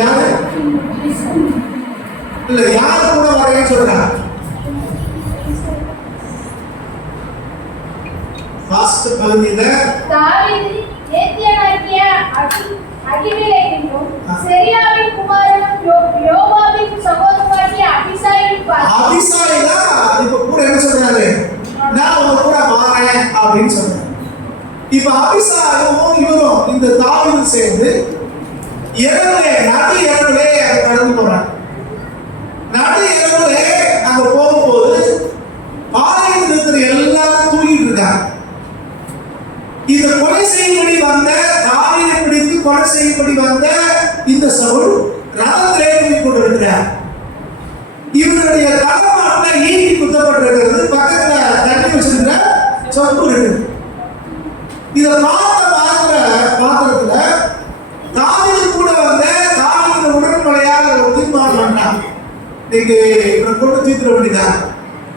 யாரு இல்ல யாரு கூட வரேன்னு சொல்றாங்க? ஃபர்ஸ்ட் பகுதியில தாவீது ஏத்தியனாகிய அகிமெலேக்கும் செரியாவின் குமாரனும் யோவாபின் சகோதரனாகிய அபிசாயிலும் அபிசாயிலா இப்ப கூட என்ன சொல்றாரு? நான் உங்க கூட வரேன் அப்படின்னு சொல்றாரு. இப்ப அபிசாயும் இவரும் இந்த தாவீதும் சேர்ந்து நடு இரவுலே கடந்து போறாங்க. நடு இரவுலே அங்க போகும்போது பாளையத்தில் இருக்கிற எல்லாரும் தூங்கிட்டு இருக்காங்க. இந்த கொலை செய்யும்படி வந்த தாவீதை பிடித்து கொலை செய்யும்படி வந்த இந்த சவுல் ரதத்திலே தூக்கி கொண்டிருக்கிறார். இவருடைய தலைமாட்டில் ஈட்டி குத்தப்பட்டிருக்கிறது. பக்கத்துல தண்ணி வச்சிருக்கிற சொப்பு இருக்கு. இதை பாத்திரத்துல தாவீது கூட வந்த தாவீது உடன்படையாக ஒரு தீர்மானம் பண்ணாங்க. இன்னைக்கு இவரை கொண்டு தீர்த்திட வேண்டியதான்.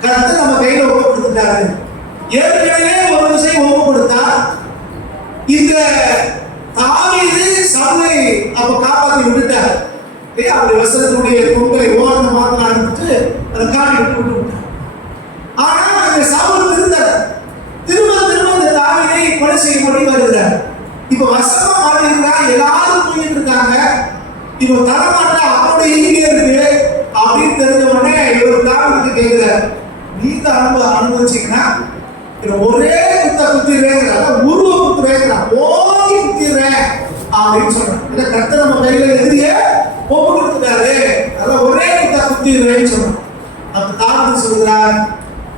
கருத்து நம்ம கையில ஒப்பு கொடுத்துட்டாரு. ஏற்கனவே ஒரு விஷயம் ஒப்பு கொடுத்தா இந்த தாவீது சவுலை அப்ப காப்பாற்றி விட்டுட்டார். அவருடைய வசனத்துடைய பொங்கலை ஓரத்தை மாத்திரம் அனுப்பிட்டு அதை காட்டி விட்டு விட்டார். ஆனா அந்த சவுல் திரும்ப இந்த தாவீதை கொலை செய்யும்படி வருகிறார். இப்ப வசமா மாட்டிருக்கா, எல்லாரும் தூங்கிட்டு இருக்காங்க. இப்ப தலைமாட்ட அவருடைய இங்கே இருக்கு அப்படின்னு தெரிஞ்ச உடனே இவர் தாவீதுக்கு கேட்கிறார், நீங்க அனுபவிச்சீங்கன்னா ஒரே குத்திடுறேங்கிறாங்க, உருவ குத்துறேங்கிறான், ஓங்கி குத்திடுறேன் அப்படின்னு சொல்றான். இல்ல கர்த்தர் நம்ம கையில எதிரிய ஒப்பு கொடுத்துட்டாரு, அதான் ஒரே குத்திடுறேன்னு சொல்றான். அப்ப தாவீது சொல்கிறார்,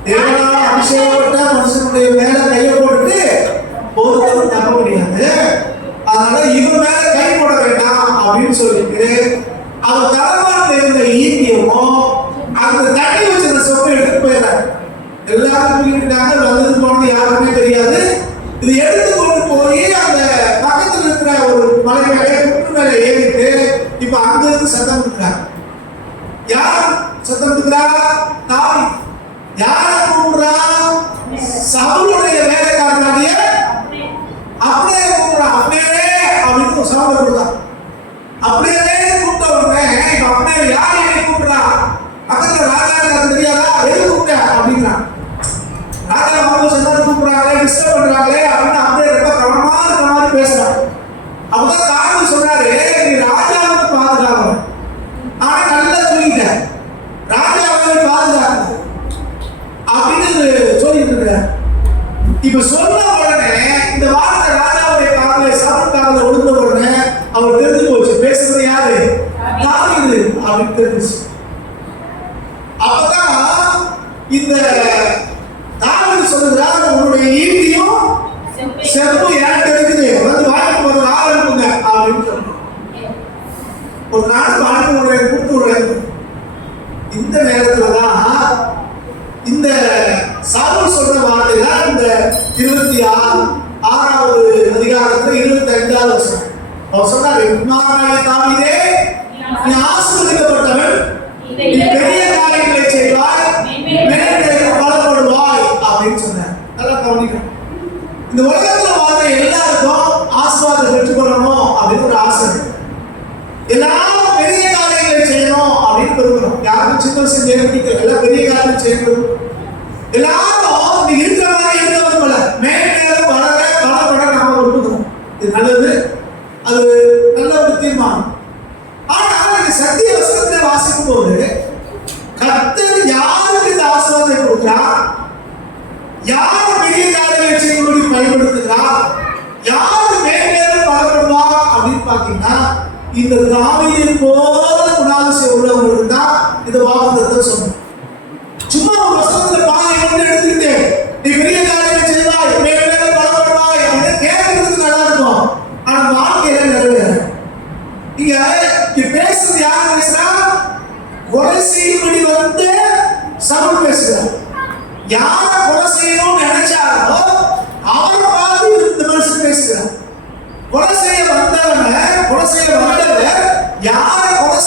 தேவனால அபிஷேகப்பட்ட மனுஷனுடைய மேல கையை போட்டுட்டு ஒருத்தரும் தப்ப முடியாது, அதனால இவன் மேல கை போட வேண்டாம் அப்படின்னு சொல்லிட்டு அவர் தலைமாட்டில் இருந்த ஈட்டியமும் அந்த தண்ணி வச்சிருந்த சொப்பை எடுத்து போயிடுறாரு. எல்லாரும் தூங்கிட்டாங்க, வந்தது போனது யாருமே தெரியாது. இது எடுத்து கொண்டு போய் அந்த பக்கத்தில் இருக்கிற ஒரு மலை மேலே குட்டு மேலே ஏறிட்டு இப்ப அங்க இருந்து சத்தம் கொடுக்குறாங்க. யார் சத்தம் கொடுக்குறா? தாவீது. யாரை கூப்பிடுறா? சவுலுடைய வேலைக்காரனாகிய அப்படியே கூப்பிடுறா. அப்படியே அப்படின்னு சவுலை கொடுத்தா. அப்படியே கூப்பிட்ட உடனே இப்ப அப்படியே யார் என்னை கூப்பிடுறா? பக்கத்துல ராஜா இருக்காரு தெரியாதா? எது கூப்பிட்ட அப்படிங்கிறான். ராஜா அவங்க சொன்னது கூப்பிடுறாங்களே, டிஸ்டர்ப் பண்றாங்களே அப்படின்னு அப்படியே ரொம்ப கவனமா இருக்கிற மாதிரி பேசுறான். அப்பதான் தாவீது சொல்றாரு, நீ ராஜாவுக்கு பாதுகாப்பு, ஆனா நல்லா தூங்கிட்ட, ராஜாவை பாதுகாப்பு அப்படின்னு சொல்லிட்டு இருக்க. இப்ப சொன்ன உடனே இந்த வார்த்தை ராஜாவுடைய காதலை சவுல் காதல விழுந்த உடனே அவர் தெரிஞ்சு போச்சு, பேசுறது யாரு? தாவீது அப்படின்னு தெரிஞ்சிச்சு. அப்பதான் இந்த தாவீது சொல்லுகிறார், உன்னுடைய ஈட்டியும் செப்பு ஏன் இருக்குது, வந்து வாங்கிட்டு ஒரு நாள் அனுப்புங்க அப்படின்னு சொல்றாங்க. ஒரு நாள் வாங்கி விடுறேன், கொடுத்து விடுறேன். இந்த நேரத்துலதான் இந்த சவுல் சொல்ற வார்த்தை தான் இந்த 26வது அதிகாரத்துல 25வது வசனம். அவர் சொன்னார், குமாரனாகிய தாவீதே, நீ ஆசீர்வதிக்கப்பட்டவன், நீ பெரிய காரியங்களை செய்வாய், மேன்மையில் பலப்படுவாய் அப்படின்னு சொன்னார். நல்லா கவனிக்கணும். இந்த உலகத்துல வாழ்ற எல்லாருக்கும் ஆசீர்வாதம் பெற்றுக்கொள்ளணும் அப்படின்னு ஒரு ஆசை. எல்லாரும் பெரிய காரியங்களை செய்யணும் அப்படின்னு விரும்புறோம். யாருக்கும் சின்ன விஷயம் செய்ய பிடிக்கல, எல்லாம் பெரிய காரியம் செய்யணும். எல்லாரும் நீ இருக்கிற மாதிரி இருந்தவன் போல மேலும் வளர பலப்பட நாம விரும்புகிறோம். இது நல்லது, அது நல்ல ஒரு தீர்மானம். ஆனால் இந்த சத்திய வசனத்தை வாசிக்கும் போது கர்த்தர் யாருக்கு இந்த ஆசீர்வாதத்தை கொடுக்கிறார், யார் பெரிய காரியங்களை செய்யும்படி பயன்படுத்துகிறார், யாரு மேலும் பலப்படுவா அப்படின்னு பாத்தீங்கன்னா இந்த தாவீது போல குணாதிசயம் உள்ளவங்களுக்கு தான் இந்த வாக்குத்தத்தத்தை சொன்னோம். சும்மா ஒரு வசனத்துல பாதி கொண்டு எடுத்துக்கிட்டு நீ பெரிய காரியங்களை செய்வாய், மேலும் பலப்படுவாய் அப்படின்னு கேட்கறதுக்கு நல்லா இருக்கும். ஆனா வாழ்க்கையில நிறைவேற இங்க பேசுறது யார் பேசுறா? கொலை செய்யும்படி வந்து சவுல் பேசுறார். யார கொலை செய்யணும்னு நினைச்சாரோ அவரை பார்த்து இந்த மனுஷன் பேசுறார். கொலை செய்ய வந்தவர் யாரை கொலை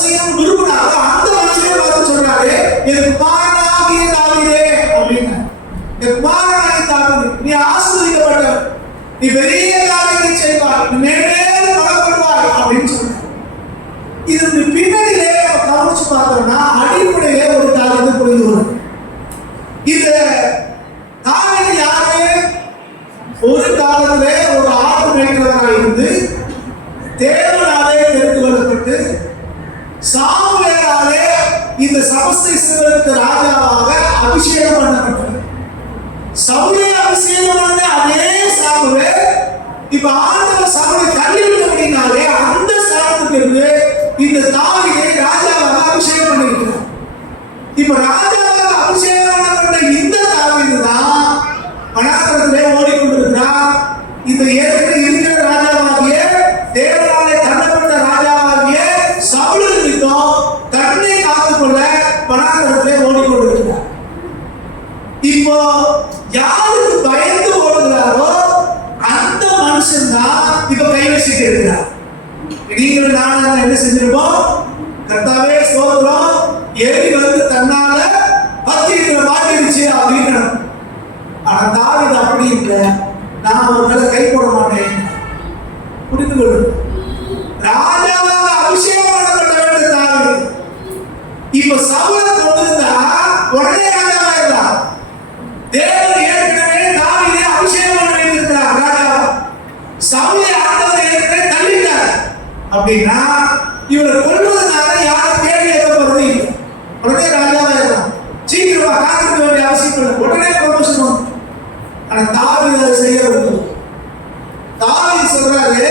செய்யணும் விரும்பினாரோ அந்த மனுஷனை பார்த்து சொல்றாரு, என் குமாரனாகிய தாவீதே அப்படின்னு. என் குமாரனாகிய தாவீது, நீ ஆசீர்வதிக்கப்பட்டவன், நீ பெரிய காரியங்களை செய்வாய், நீ மேலும் பலப்படுவாய் அப்படின்னு சொல்றாரு. தேவனாலே தெரிந்து கொள்ளப்பட்டு சாமுவேலாலே இந்த சமஸ்த இஸ்ரவேலுக்கு ராஜாவாக அபிஷேகம் பண்ணப்பட்டார். சவுலை அபிஷேகம் பண்ண அதே சாமுவேல் இப்ப ஆண்டவர் சவுலை தள்ளிவிட்டபடினாலே அந்த ஸ்தானத்திலிருந்து இந்த தாவீதை ராஜாவாக அபிஷேகம் பண்ணியிருக்கிறார். இப்ப ராஜாவாக அபிஷேகம் பண்ணப்பட்ட இந்த தாவீது தான் வனாந்தரத்திலே ஓடிக்கொண்டிருக்கிறார். இந்த ஏற்கனவே இருக்கிற ராஜாவாகிய தேவனாலே தள்ளப்பட்ட ராஜாவாகிய சவுல் நிமித்தம் தன்னை காத்துக்கொள்ள வனாந்தரத்திலே ஓடிக்கொண்டிருக்கிறார். இப்போ யாருக்கு பயந்து ஓடுகிறாரோ அந்த மனுஷன் தான் இப்ப கைவசிட்டு இருக்கிறார். நீங்கள் நானும் என்ன செஞ்சிருப்போம்? கர்த்தாவே ஸ்தோத்திரம், ஏறி வந்து தன்னால பத்திரிக்கிற மாட்டிருச்சு அப்படின்னு. ஆனா தாவீது அப்படி இல்லை. நான் ஒரு மேல கை போட மாட்டேன். புரிந்து கொள்ளு. ராஜாவாக அபிஷேகம் பண்ணப்பட்ட வேண்டிய தாவீது இப்ப சவுலை கொண்டிருந்தா உடனே ராஜாவாயிடலாம். தேவன் ஏற்கனவே தாவீதை அபிஷேகம் பண்ண வைத்திருக்கிறார் ராஜாவா. சவுலை ஆண்டவர் ஏற்கனவே தள்ளிட்டார் அப்படின்னா இவரை கொள்வதனால யாரும் கேள்வி கேட்க போறது இல்லை. உடனே ராஜாவாயிடலாம். சீக்கிரமா காத்திருக்க வேண்டிய அவசியம் இல்லை. உடனே ப்ரமோஷன் வரும். ஆனா தாவீது அதை செய்யறது. தாவீது சொல்றாரு,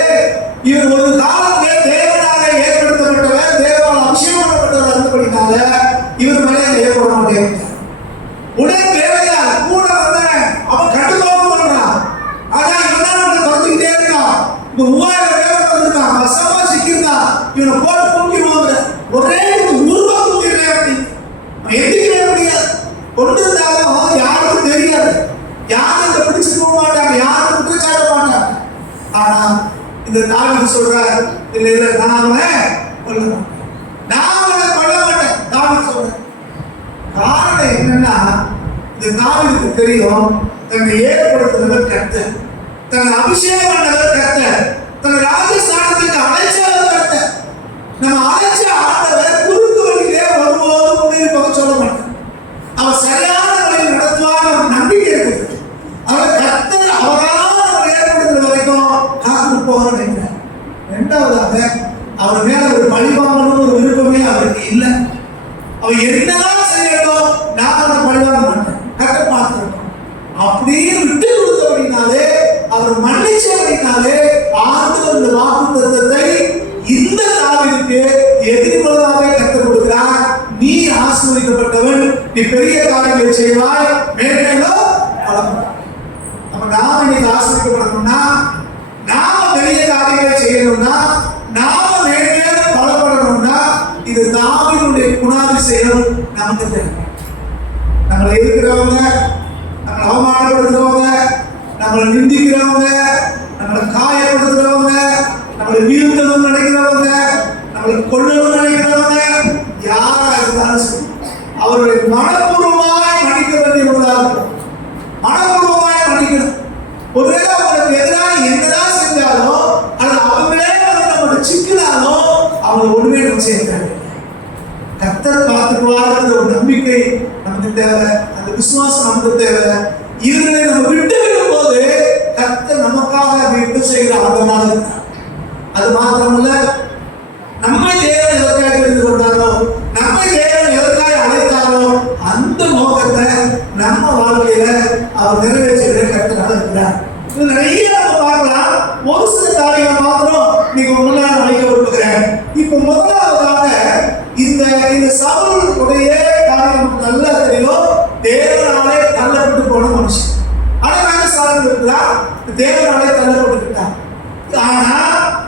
இவர் ஒரு காலத்திலே தேவனால ஏற்படுத்தப்பட்டவர், தேவனால் அபிஷேகம் பண்ணப்பட்டவர் இருந்தபடினால இவர் மேலே ஏற்பட மாட்டேன். உடனே வேலையால் கூட வந்தவன் அவன் கட்டுக்கோபம் பண்றான். அதான் இவன் தொடர்ந்துகிட்டே இருக்கான். இப்ப 3000 பேர் வந்திருக்கான். வசமா சிக்கிருந்தான். இவனை போட்டு தூக்கிடுவாங்க. ஒரே உருவா தூக்கிடுறேன். எதுக்கவே முடியாது. கொண்டு இருந்தாலும் யாருக்கும் தெரியாது. யாரும் இதை பிடிச்சு போக மாட்டாங்க. யாரும் குற்றச்சாட்ட மாட்டாங்க. ஆனா இந்த தாவீது சொல்றார், இல்ல இல்ல நான் அவனை கொல்ல மாட்டேன். நான் அவனை கொல்ல மாட்டேன். தாவீது சொல்றேன். காரணம் என்னன்னா, இந்த தாவீதுக்கு தெரியும் தன்னை ஏற்படுத்தினவர் கர்த்தர், தன்னை அபிஷேகம் பண்ணவர் கர்த்தர், தன்னை ராஜஸ்தானத்துக்கு அழைச்சவர் கர்த்தர். நம்ம அழைச்ச ஆண்டவர் குறுக்கு வழியிலே வரும்போது முன்னேறி சொல்ல மாட்டார். அவர் சரியான வழியில் நடத்துவார். அவர் நம்பிக்கை இருக்குது. அவர் கர்த்தர் அவரால் அவர் ஏற்படுத்துற வரைக்கும் காத்திருப்போம் நினைக்கிறார். இரண்டாவதாக அவர் மேல ஒரு பழிவாங்கணும் ஒரு விருப்பமே அவருக்கு இல்லை. அவர் என்னதான் செய்யட்டும், நான் அவரை பழிவாங்க மாட்டேன். கர்த்தர் பார்த்துருக்கோம். அப்படியே விட்டு கொடுத்தபடினாலே, அவர் மன்னிச்ச அப்படின்னாலே ஆண்டவர் இந்த வாக்குத்தத்தத்தை இந்த தாவீதுக்கு எதிர்கொள்ளவே கற்றுக் கொடுக்கிறார். நீ ஆசீர்வதிக்கப்பட்டவன், நீ பெரிய காரியங்களை செய்வாய், மேன்மேலும் வளரும். அப்ப நாம இன்னைக்கு ஆசீர்வதிக்கப்படணும்னா, நாம பெரிய காரியங்களை செய்யணும்னா, நாம மேன்மேலும் பலப்படணும்னா, இது தாவீதுடைய குணாதிசயம் நமக்கு தெரியும். நம்மளை எதிர்க்கிறவங்க, நம்மளை அவமானப்படுத்துறவங்க, நம்மளை நிந்திக்கிறவங்க, நம்மளை காயப்படுத்துறவங்க, நம்மளை வீழ்த்தணும் நினைக்கிறவங்க, நம்மளை கொள்ளணும் நினைக்கிறவங்க, யாரா இருந்தாலும் சரி, அவருடைய மனப்பூர்வமாய் மன்னிக்க வேண்டியவர்களாக இருக்கும். மனப்பூர்வமாய் மன்னிக்கணும். ஒருவேளை அவங்களுக்கு எதிராக என்னதான் செஞ்சாலும் அல்லது அவங்களே வந்து நம்மளோட சிக்கினாலும் அவங்க ஒண்ணுமே நம்ம செய்யறாங்க. கர்த்தர் பார்த்துக்குவாருங்கிற ஒரு நம்பிக்கை நமக்கு தேவை. அந்த விசுவாசம் நமக்கு தேவை. இவர்களை நம்ம விட்டு விடும் போது கர்த்தர் நமக்காக விட்டு செய்கிற ஆண்டவராக இருக்கிறார். அது மாத்திரமல்ல, நம்மை தேவன் எதற்காக தெரிந்து கொண்டாரோ, நம்மை தேவன் எதற்காக அழைத்தாரோ அந்த நோக்கத்தை நம்ம வாழ்க்கையில அவர் நிறைவேற்றுகிற கர்த்தராக இருக்கிறார். இது நிறைய நம்ம பார்க்கலாம். ஒரு சில காரியங்கள் மாத்திரம் நீங்க முன்னாடி வைக்க விரும்புகிறேன். இப்ப முதலாவதாக இந்த சவுலுடைய காரியம் நமக்கு நல்லா தெரியும். தேவனாலே தள்ளப்பட்டு போன மனுஷன். ஆனா சாதனை இருக்கிறார், தேவனாலே தள்ளப்பட்டுக்கிட்டான். ஆனா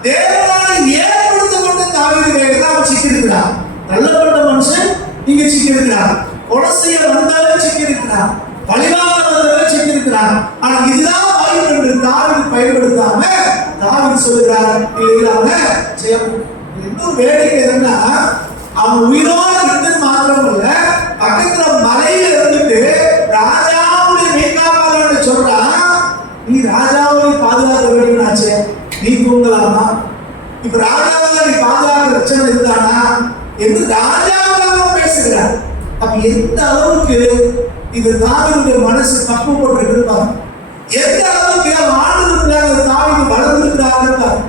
தேவனாலே ஏற்படுத்தப்பட்ட தாவீது அவன் சிக்கியிருக்கிறான். தள்ளப்பட்ட மனுஷன் இங்க சிக்கியிருக்கிறான். கொலை செய்ய வந்தவன் சிக்கியிருக்கிறான். பழிவாங்க வந்தவன் சிக்கியிருக்கிறான். ஆனா இதுதான் வாய்ப்பு என்று தாவீது பயன்படுத்தாம தாவீது சொல்லுகிறார், இல்லை செய்யப்படும். இன்னும் வேடிக்கை என்னன்னா, அவன் உயிரோடு இருந்தது மாத்திரமல்ல, பக்கத்துல மலையில இருந்துட்டு ராஜாவுடைய மீட்காப்பாளர்னு சொல்றான். நீ ராஜாவை பாதுகாக்க வேண்டும்னாச்சே, நீ தூங்கலாமா? இப்ப ராஜாவை நீ பாதுகாக்க ரச்சனை இருந்தானா என்று ராஜாவுக்காக பேசுகிறார். அப்ப எந்த அளவுக்கு இது தாவீதுடைய மனசு பக்குவப்பட்டு இருப்பார், எந்த அளவுக்கு அவன் ஆண்டவருக்காக தாவீது வளர்ந்திருக்கிறார்.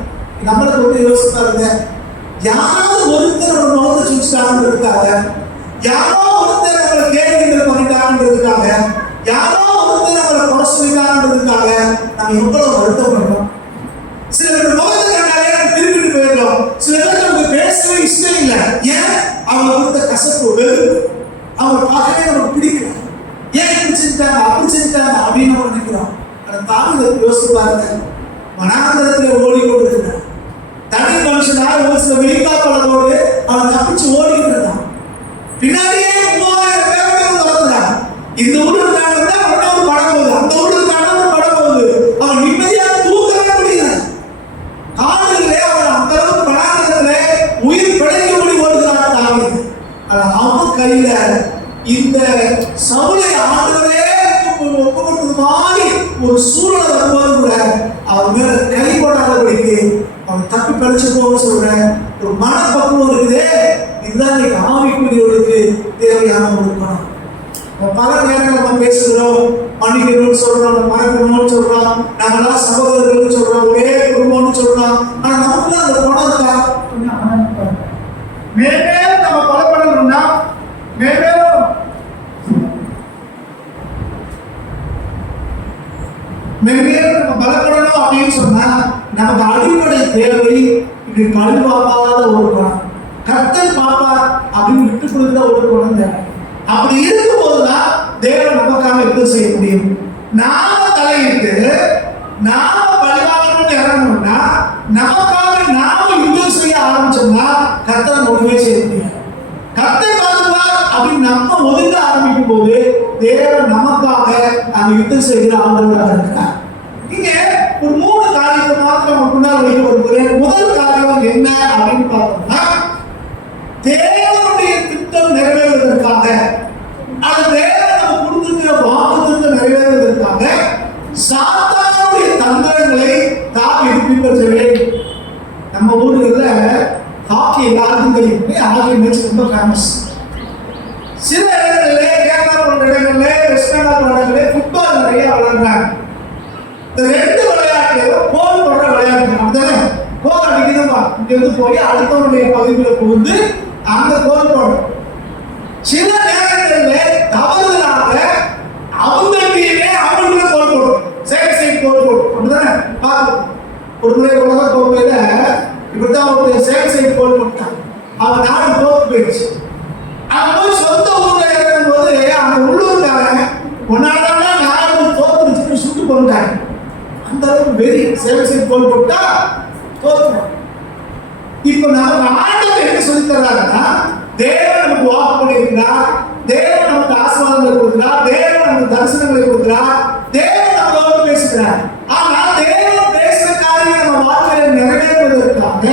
நம்மளுக்கு வந்து யோசிச்சு பாருங்க, யாராவது ஒருத்தர் ஒரு முகத்தை சுடிச்சிட்டாங்கன்றதுக்காக, யாரோ ஒருத்தர் நம்மளை கேள்விகள் பண்ணிட்டாங்கன்றதுக்காக, யாரோ ஒருத்தர் நம்மளை குறை சொல்லிட்டாங்கன்றதுக்காக நம்ம எவ்வளவு வருத்தப்படுறோம். சில பேர் முகத்தை கண்டாலே திருப்பிட்டு போயிடுறோம். சில பேர் நமக்கு பேசவே இஷ்டம் இல்லை. ஏன்? அவங்க கொடுத்த கசப்பு, வெறுப்பு, அவங்க பார்க்கவே நமக்கு பிடிக்கல. ஏன் இப்படி செஞ்சுட்டாங்க, அப்படி செஞ்சுட்டாங்க அப்படின்னு நம்ம நினைக்கிறோம். ஆனால் தாவிதை யோசித்து பாருங்க, வனாந்தரத்தில் ஓடிக்கொண்டிருக்கிறார். தனி மனுஷனாக ஒரு சில வெளிக்காப்பாளர்களோடு அவன் தப்பிச்சு ஓடிக்கிட்டு இருந்தான். பின்னாடியே 3000 பேர் வளர்த்துறான். இந்த ஊர்ல இருக்காங்க ஒரு படம் போகுது, அந்த ஊர்ல இருக்காங்க ஒரு படம் போகுது. அவன் நிம்மதியாக தூக்கவே முடியல. காலையிலே அவன் அந்த அளவுக்கு வனாந்தரத்திலே உயிர் பிழைக்கும்படி ஓடுகிறான் தாவீது. அவன் கையில இந்த சவுலை ஆண்டவரே ஒப்புக்கொடுத்தது மாதிரி ஒரு சூழல் வரும்போது கூட அவர் மேல கை போடாதபடிக்கு அவன் தப்பி பழிச்சு போக சொல்ற ஒரு மனப்பக்குவம் இருக்குதே. இதுதான் இன்னைக்கு ஆவிக்குரியவர்களுக்கு தேவையான ஒரு குணம். பல நேரங்கள் நம்ம பேசுகிறோம், மன்னிக்கணும்னு சொல்றோம், மறக்கணும்னு சொல்றோம், நாங்களாம் சகோதரர்கள் சொல்றோம், ஒரே குடும்பம்னு சொல்றோம். ஆனா நமக்குள்ள அந்த குணம் இருக்கா? மேலும் நம்ம பலப்படணும்னா மேலும் நம்ம பலப்படணும் அப்படின்னு சொன்னா நமக்கு அடிப்படை தேவை இப்படி பழி பார்க்காத ஒரு குணம், கர்த்தர் பாப்பார் அப்படின்னு விட்டு கொடுக்கிற ஒரு குணம் தேவை. அப்படி இருக்கும் போதுதான் தேவன் நமக்காக யுத்தம் செய்ய முடியும். நாம தலையிட்டு நாம பழிவாங்கணும்னு இறங்கணும்னா நமக்காக நாம யுத்தம் செய்ய ஆரம்பிச்சோம்னா கர்த்தர் ஒன்றுமே செய்ய முடியாது. கர்த்தர் பார்த்துவார் அப்படின்னு நம்ம ஒதுங்க ஆரம்பிக்கும் போது தேவன் நமக்காக அந்த யுத்தம் செய்கிற ஆண்டவராக இருக்கிறார். இங்க ஒரு 3 காரியத்தை மாத்திரம் முன்னால் வைக்க வருகிறேன். முதல் காரியம் என்ன அப்படின்னு பார்த்தோம்னா, தேவனுடைய திட்டம் நிறைவேறுவதற்காக, அது தேவன் நம்ம கொடுத்திருக்கிற வாக்குத்தத்தத்தை நிறைவேறுவதற்காக சாத்தானுடைய தந்திரங்களை தாவீது பின்பற்றவே. நம்ம ஊர்கள்ல ஹாக்கி எல்லாருக்கும் தெரியும், ஹாக்கி மேட்ச் ரொம்ப ஃபேமஸ். சில இடங்களிலே, கேரளா போன்ற இடங்களிலே, வெஸ்ட் பெங்கால் போன்ற இடங்களிலே ஃபுட்பால் நிறைய விளையாடுறாங்க. இந்த 2 விளையாட்டுலையும் கோல் போடுற விளையாட்டு அப்படித்தானே. கோல் அடிக்கணுமா, இங்கிருந்து போய் அடுத்தவனுடைய பகுதியில புகுந்து அந்த கோல் போடும். சில நேரங்களிலே தவறுதலாக அவங்க டீமே அவங்களுக்கு கோல் போடும், சைடு கோல் போடும் அப்படித்தானே. பார்க்கணும், ஒரு முறை உலக கோப்பையில இப்படிதான் ஒரு சைடு கோல் போட்டான். அவன் நாடு தோத்து போயிடுச்சு. அவன் சொந்த ஊர்ல இருக்கும் போது அந்த உள்ளூர்காரன் ஒன்னாதான் நாடு தோத்துருச்சுன்னு சுட்டு கொண்டாங்க. அந்த அளவுக்கு வெறி, சைடு கோல் போட்டா தோத்து. இப்ப நமக்கு ஆண்டவர் என்ன சொல்லி தர்றாருன்னா, தேவன் நமக்கு வாக்கு பண்ணியிருக்கிறார், தேவன் நமக்கு ஆசீர்வாதங்களை கொடுக்கிறார், தேவன் நமக்கு தரிசனங்களை கொடுக்கிறார், தேவன் நம்மளோடு பேசுகிறார். ஆனால் தேவன் பேசுற காரியம் நம்ம வாழ்க்கையில நிறைவேறுவதற்காக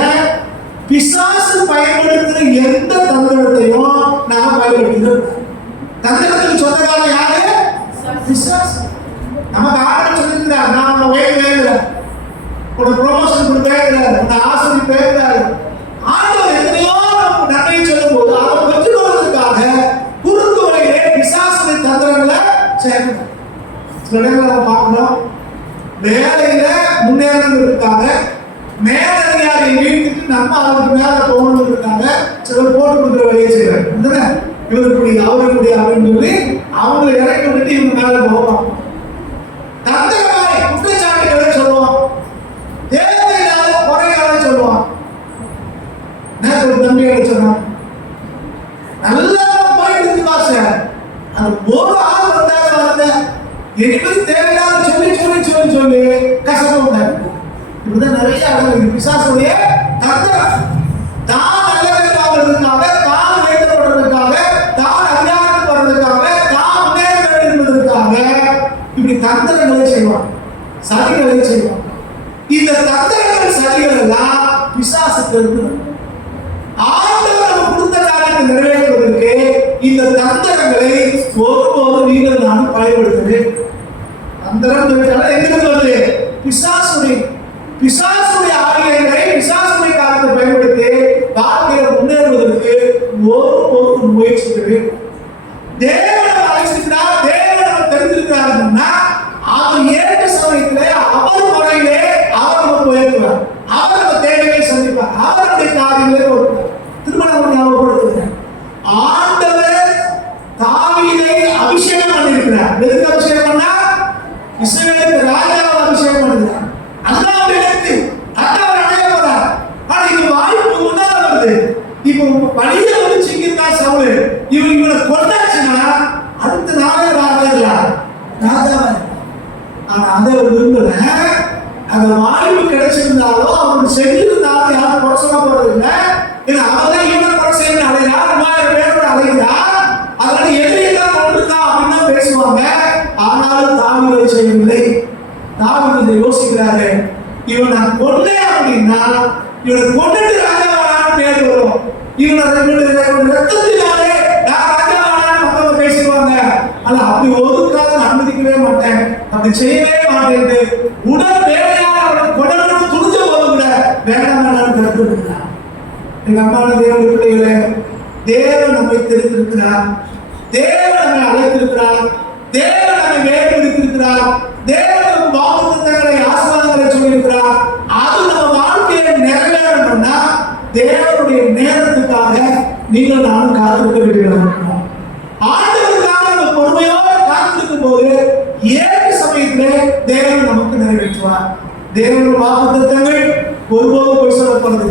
பிசாசு பயன்படுத்துற எந்த தந்திரத்தையும் நாம பயன்படுத்துகிறோம். தந்திரத்துக்கு சொந்தக்காரன் யாரு? பிசாசு. நமக்கு ஆண்டவர் சொல்லியிருக்கிறார், நாம வேலை ஒரு ப்ரொமோஷன் கொடுக்கிறார், இந்த ஆசிரியர் பேசுறாரு. ஆண்டவர் எத்தனையோ நன்மை சொல்லும் போது அதை பெற்றுக்கொள்வதற்காக குறுக்கு வழியிலே பிசாசுடைய தந்திரங்களை சேர்க்கணும். சில இடங்களை நம்ம பார்க்கணும், வேலையில முன்னேறதுக்காக மேலதிகாரியை வீட்டுக்கு நம்ம அவருக்கு மேல போகணுன்றதுக்காக சிலர் போட்டு கொடுக்குற வழியை செய்யறாங்க. இவருக்குரிய அவருக்குரிய அப்படின்னு சொல்லி அவங்களை இறக்கி விட்டுட்டு இவங்க மேல போகணும். தந்திரமாய் குற்றச்சாட்டுகளை சொல்லுவோம், தேவையில்லாத குறைகளை சொல்லுவான். ஒரு தம்பியை சொன்னான், நல்லா போயிட்டு சார், அந்த ஒரு ஆள் வந்தாங்க எப்படி தேவையில்லாத சொல்லி சொல்லி சொல்லி சொல்லி கஷ்டப்பட்டாங்க. இப்படிதான் நிறைய இடங்கள் பிசாசுடைய தந்திரம். தான் நல்ல வர்றதுக்காக, தான் உயர்த்தப்படுறதுக்காக, தான் அதிகாரத்துக்கு வர்றதுக்காக, தான் முன்னேற வேண்டும் என்பதற்காக இப்படி தந்திரங்களை செய்வான், சதிகளை செய்வான். இந்த தந்திரங்கள் சதிகள் எல்லாம் பிசாசுக்கு இருக்கு. ஆண்டவர் நமக்கு கொடுத்த காரியத்தை நிறைவேற்றுவதற்கு இந்த தந்திரங்களை ஒருபோதும் நீங்கள் நானும் பயன்படுத்தவே. தந்திரம் எங்கிருந்து வருது? பிசாசுடைய ஆகியங்களை பிசாசுடைய காரியத்தை பயன்படுத்தி வாழ்க்கையில முன்னேறுவதற்கு ஒருபோதும் முயற்சிக்கவே. தேவனை அழைச்சிருக்கிறார், தேவனை தெரிந்திருக்கிறார்னா அவர் ஏற்ற சமயத்திலே அவர் முறையிலே அவர் நமக்கு உயர்த்துவார், அவர் நம்ம தேவை காரியங்களே ஒரு திருமணம் ஞாபகப்படுத்துகிறேன். ஆண்டவர் தாவீதை அபிஷேகம் பண்ணியிருக்கிறார். எதுக்கு அபிஷேகம் பண்ணா? இஸ்ரவேலுக்கு ராஜாவை அபிஷேகம் பண்ணுகிறார். அதான் அவர் இலக்கு, அதான் அவர் அடைய போறார். ஆனா இது வாய்ப்பு முன்னால வருது. இப்போ வழியில வந்து சிக்கிட்டா சவுல், இவனை கொண்டாச்சுன்னா அடுத்த நாளே ராஜா. ஆனா அதை விரும்பல. அந்த வாய்ப்பு கிடைச்சிருந்தாலும் அவனுக்கு செஞ்சிருந்தாலும் யாரும் குறை சொல்ல போறது இல்லை. ஏன்னா அவதான் இவனை குறை செய்யணும் அலையா, 3000 பேரோட அலையா, அதனால எதிரிதான் கொண்டிருக்கான் அப்படின்னு பேசுவாங்க. ஆனாலும் தாவீதை செய்யவில்லை. தாவீதை யோசிக்கிறாரு, இவன் நான் கொன்னேன் அப்படின்னா இவனை கொண்டுட்டு ராஜாவானான்னு பேர் வரும். இவனை ரத்தத்தினாலே நான் ராஜாவானான்னு மக்கள் பேசிடுவாங்க. ஆனா அப்படி ஒதுக்காக அனுமதிக்கவே மாட்டேன், அப்படி செய்யவே மாட்டேன். உடல் வேலையாக அவனை கொண்டு துணிஞ்ச போது கூட வேண்டாம் வேண்டாம் கருத்துக்கிறார். எங்க அம்மான தேவனுடைய பிள்ளைகளே, தேவன் நம்மை தெரிந்திருக்கிறார், தேவன் நம்மை அழைத்திருக்கிறார், தேவன் நம்மை வேறுபடுத்திருக்கிறார், தேவன் வாக்குத்தத்தங்களை ஆசீர்வாதங்களை சொல்லியிருக்கிறார். அது நம்ம வாழ்க்கையை நிறைவேறணும்னா தேவனுடைய நேரத்துக்காக நீங்கள் நானும் காத்திருக்க வேண்டியிருக்கிறோம். ஆண்டவருக்காக நம்ம பொறுமையோடு காத்திருக்கும் போது ஏற்ற சமயத்திலே தேவன் நமக்கு நிறைவேற்றுவார். தேவனுடைய வாக்குத்தத்தங்கள் ஒருபோதும் போய் சொல்லப்படுது.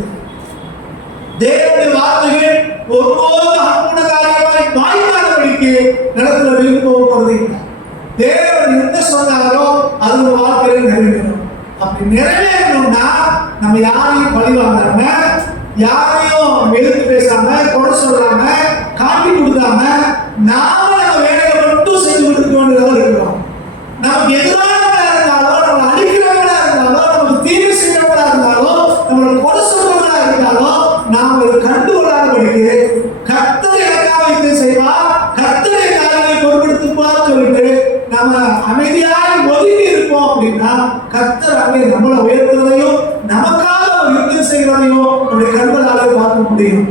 தேவனுடைய வார்த்தைகள் ஒருபோது அற்புத காரியமாய் வாய்க்காதபடிக்கு நிலத்துல விழுந்து போகிறது இல்லை. தேவன் என்ன சொன்னாரோ அது ஒரு வாழ்க்கையில நிறைவேறணும். அப்படி நிறைவேறணும்னா நம்ம யாரையும் பழி வாங்காம, யாரையும் எழுத்து பேசாம, குறை சொல்லாம, காட்டி கொடுக்காம நாம நம்ம வேலையை மட்டும் செஞ்சு கொடுக்க வேண்டியதாக இருக்கிறோம். நமக்கு எதிரானவங்களா இருந்தாலும், நம்ம அடிக்கிறவங்களா இருந்தாலும், நமக்கு தீர்வு செய்யறவங்களா இருந்தாலும், நம்மளை கொலை சொல்றவங்களா இருந்தாலும் நாம் ஒரு கண்டுகொள்ளாதபடிக்கு கர்த்தர் எனக்காக இதை செய்வார், கர்த்தரை காரியங்களை பொருட்படுத்துவார் சொல்லிட்டு நம்ம அமைதியாக ஒதுங்கி இருப்போம் அப்படின்னா கர்த்தர் அங்கே நம்மளை உயர்த்துவதையும் நமக்காக ஒரு யுத்தம் செய்வதையும் நம்முடைய கண்களாலே பார்க்க முடியும்.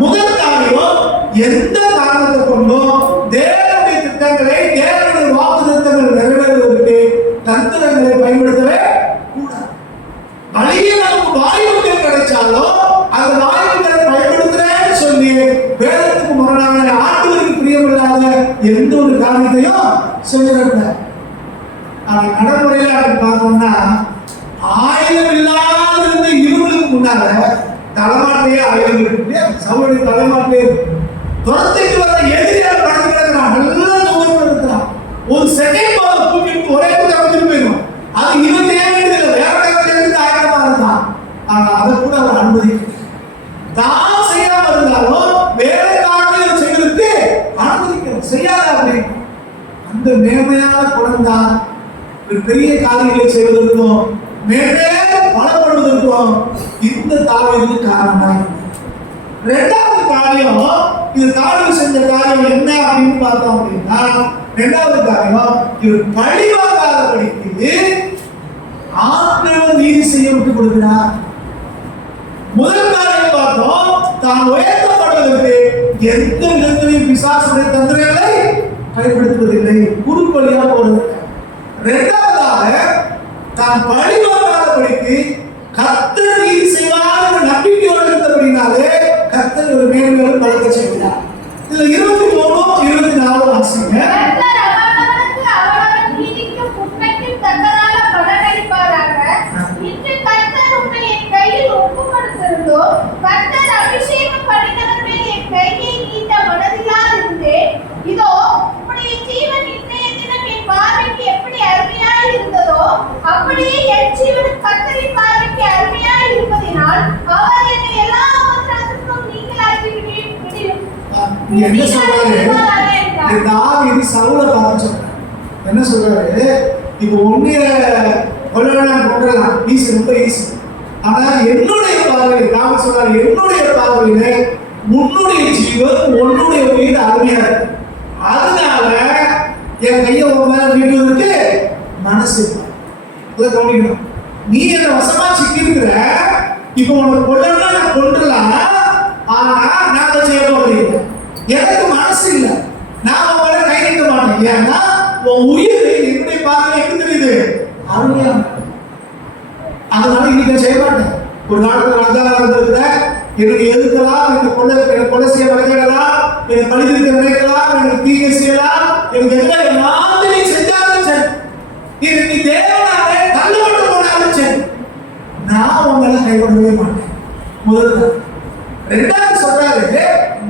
முதல் காரியம், எந்த காரணத்தை கொண்டும் தேவனுடைய திட்டங்களை, தேவனுடைய வாக்குத்தத்தங்கள் நிறைவேறுவதற்கு தந்திரங்களை பயன்படுத்தவே கூடாது. வழியில் நமக்கு வாய்ப்புகள் கிடைச்சாலும் அந்த வாய்ப்புகளை பயன்படுத்துறேன்னு சொல்லி வேதத்துக்கு முரணான, ஆண்டவருக்கு பிரியமில்லாத எந்த ஒரு காரியத்தையும் செய்யக்கூடாது. அது நடைமுறையில அப்படி பார்த்தோம்னா, ஆயுதம் இல்லாத இருந்த இவங்களுக்கு முன்னால தலைமாட்டையே ஆயுதம் இருக்கு. சவுளுடைய தலைமாட்டே துரத்திட்டு வர எதிரியால் கடந்து கிடக்கிறான், நல்லா தூக்கிட்டு இருக்கிறான். ஒரு செகண்ட் போல தூக்கிட்டு ஒரே தப்பிட்டு போயிடும். அது இவன் தேவையில்லை, வேற தேவையிலிருந்து ஆயுதமா இருந்தான். ஆனா அதை கூட அவர் அனுமதிக்க தான் செய்யாம இருந்தாலும் வேற காரணம் செய்வதற்கு அனுமதிக்கிறோம். செய்யாத அப்படின்னு அந்த மேன்மையான குணம் தான் ஒரு பெரிய காரியங்களை செய்வதற்கும் மேலே பலப்படுவதற்கும் இந்த தாவீது காரணம். இரண்டாவது காரியம், இது தாவீது செஞ்ச காரியம் என்ன அப்படின்னு பார்த்தோம் அப்படின்னா, இரண்டாவது காரியம் இவர் பழிவாங்காதபடிக்கு ஆண்டவர் நீதி செய்ய விட்டு கொடுக்கிறார். முதல் காரியம் பார்த்தோம், தான் உயர்த்தப்படுவதற்கு எந்த விதத்திலையும் பிசாசுடைய தந்திரங்களை பயன்படுத்துவதில்லை, குறுப்பலியா போறது. இரண்டாவதாக தான் பழிவாங்காதபடிக்கு கர்த்தர் நீதி செய்வார் நம்பிக்கையோடு இருந்தபடினாலே கர்த்தர் ஒரு மேன்மையோடு பழக்க செய்கிறார். இதுல 23, 24 வாசிங்க. இதோ உம்முடைய ஜீவன் இன்றைய தினம் என் பார்வைக்கு எப்படி அருமையாய் இருந்ததோ அப்படியே என் ஜீவன் கர்த்தரின் பார்வைக்கு அருமையாய் இருப்பதினால் அவர் என்னை எல்லா உபத்திரவத்திற்கும் நீங்களாக்கி விடும். என்ன சொல்றாரு? தாவீது சவுலை பார்த்து சொல்றாரு. என்ன சொல்றாரு? இப்போ உன்னைய கொல்லலாம் கொல்லலாம், ஈஸி, ரொம்ப ஈஸி. ஆனா என்னுடைய பார்வையில் தாவீது சொல்றாரு, என்னுடைய பார்வையில உன்னுடைய ஜீவன் உன்னுடைய உயிர் அருமையா இருக்கு. அதனால என் கையை உன் மேல நீட்டுவதற்கு மனசு கவனிக்கணும். நீ என்ன வசமா சிக்கிருக்கிற, இப்ப உனக்கு கொல்லணும்னா நான் கொண்டுலாம், ஆனா நான் அதை செய்ய போறீங்க. எனக்கு மனசு இல்லை, நான் உன் மேல கை நீட்ட மாட்டேன். ஏன்னா உன் உயிர் என்னுடைய பார்வை எப்படி தெரியுது, அருமையா. அதனால இன்னைக்கு செய்ய மாட்டேன். ஒரு நாளுக்கு ராஜா இருந்திருக்கிற எனக்கு எதுக்கலாம், எனக்கு கொலை செய்ய வகையிடலாம், எனக்கு பழிதிருக்க நினைக்கலாம், எனக்கு தீங்கு செய்யலாம், எனக்கு எல்லாம் எல்லாத்தையும் செஞ்சாலும் சரி, நீ தேவனாலே தள்ளப்பட்டு போனாலும் சரி, நான் உங்களை கைவிடவே மாட்டேன். முதல்ல. ரெண்டாவது சொல்றாரு,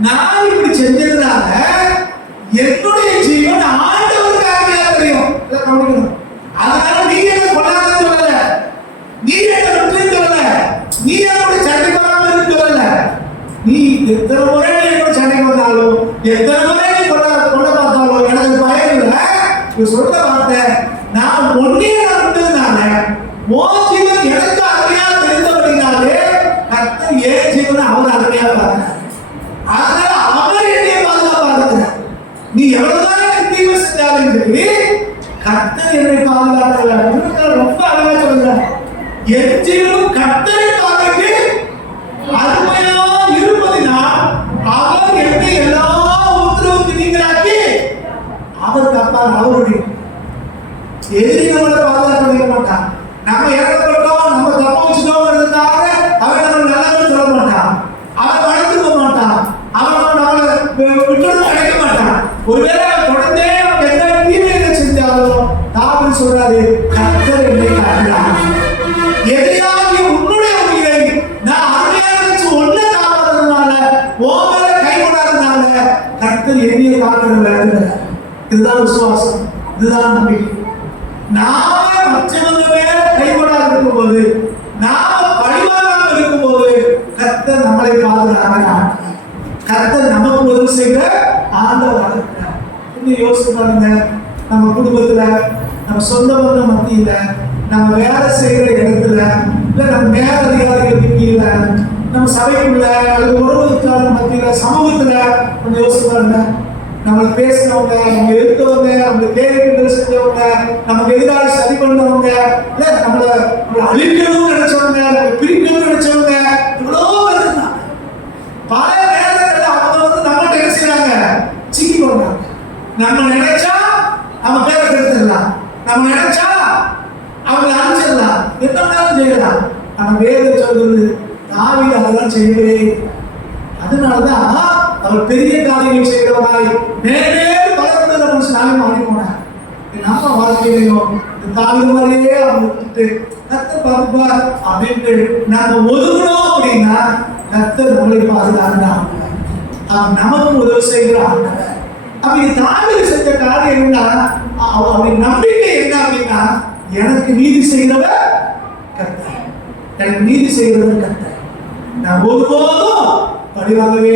நான் இப்படி செஞ்சதுனால என்னுடைய ஜீவன் ஆண்டவருக்காக தெரியும். கவனிக்கணும். அதனால நீங்க என்ன கொள்ளாத சொல்லல, நீ என்ன விட்டு சொல்லல, நீ என்னோட சண்டை வராம சொல்லல. நீ எத்தனை முறை நீ என்னோட சண்டை வந்தாலும், எத்தனை முறை நீ கொள்ள பார்த்தாலும் எனக்கு பயம் இல்லை. நீ சொல்ற வார்த்தை, நான் ஒன்னே விட்டதுனால உன் ஜீவன் எனக்கு அருமையா தெரிந்தபடினாலே கர்த்தர் ஏன் ஜீவனை அவர் அருமையா பார்க்கிறார். அதனால அவர் என்னைய பாதுகாப்பா இருக்கிறார். நீ எவ்வளவுதான் எனக்கு தீமை செஞ்சாலும் சரி, கர்த்தர் என்னை பாதுகாக்கிறார். ரொம்ப அழகா சொல்றார், என் ஜீவனும் கர்த்தரை பார்த்து அருமையா இருப்பதினால் அவர் என்னை எல்லா உத்தரவுக்கு நீங்களாக்கி அவர் தப்பார். அவருடைய எதிரி நம்மளை பாதுகாக்க வைக்க மாட்டான். நம்ம இறக்கப்பட்டோம், நம்ம தப்ப வச்சுட்டோங்கிறதுக்காக அவன் நம்ம நல்லவன்னு சொல்ல மாட்டான். அவன் வளர்த்துக்க மாட்டான். அவன் நம்மளை விட்டு அடைக்க மாட்டான். ஒருவேளை தொடர்ந்தே எந்த தீமையை செஞ்சாலும் தாவீது சொல்றாரு, கர்த்தர் என்னை காக்கிறார். எதையாவது உன்னுடைய உயிரை நான் அருமையாக நினைச்சு ஒன்ன காப்பாடுறதுனால, ஓமல கைவிடாததுனால கர்த்தர் என்னையை காக்கிறார். இதுதான் விசுவாசம், இதுதான் நம்பிக்கை. நாம மற்றவங்க மேல கைவிடாது இருக்கும்போது, நாம பழிவாராம இருக்கும்போது கர்த்தர் நம்மளை பாதுகாக்கிறார். கர்த்தர் நமக்கு உதவி செய்கிற ஆண்டவராக இருக்கிறார். இன்னும் யோசிச்சு பாருங்க, நம்ம குடும்பத்துல, நம்ம சொந்த பந்த மத்தியில, நம்ம வேலை செய்கிற இடத்துல, இல்ல நம்ம மேல அதிகாரிகளுக்கு கீழே, நம்ம சபைக்குள்ள அல்லது உறவுக்காரர் மத்தியில, சமூகத்துல கொஞ்சம் யோசிச்சு பாருங்க. நம்மளை பேசினவங்க, நம்ம எடுத்தவங்க, நம்மளை கேள்வி செஞ்சவங்க, நமக்கு எதிராக சரி பண்ணவங்க, இல்ல நம்மளை அழிக்கணும்னு நினைச்சவங்க, நம்ம பிரிக்கணும்னு நினைச்சவங்க, இவ்வளோ பேர் இருந்தாங்க. பல நேரங்கள்ல அவங்க நம்மகிட்ட என்ன செய்யறாங்க, சிக்கி போடுறாங்க. நம்ம நினைச்சா நம்ம பேரை கெடுத்துடலாம், நம்ம நினைச்சா அவங்க அழிச்சிடலாம், என்ன வேணாலும் செய்யலாம். ஆனா வேதம் சொல்றது, தாவீது அதெல்லாம் செய்யவே. அதனாலதான் அவர் பெரிய காரியங்கள் செய்கிறவராய் மேலே பலர்ந்த மனுஷனாக மாறி போனார். நம்ம வாழ்க்கையிலையும் இந்த தாவீது மாதிரியே அவங்க கர்த்தர் பார்ப்பார் அப்படின்ட்டு நாம ஒதுங்கணும் அப்படின்னா கர்த்தர் நம்மளை பாதுகாக்கிறார். அவர் நமக்கு உதவி செய்கிறார். அப்படி தாவீது செஞ்ச காரியம் என்னன்னா, அவருடைய நம்பிக்கை என்ன அப்படின்னா, எனக்கு நீதி செய்கிறவர் கர்த்தர், எனக்கு நீதி செய்கிறவர் கர்த்தர். நான் ஒருபோதும் பழிவாங்கவே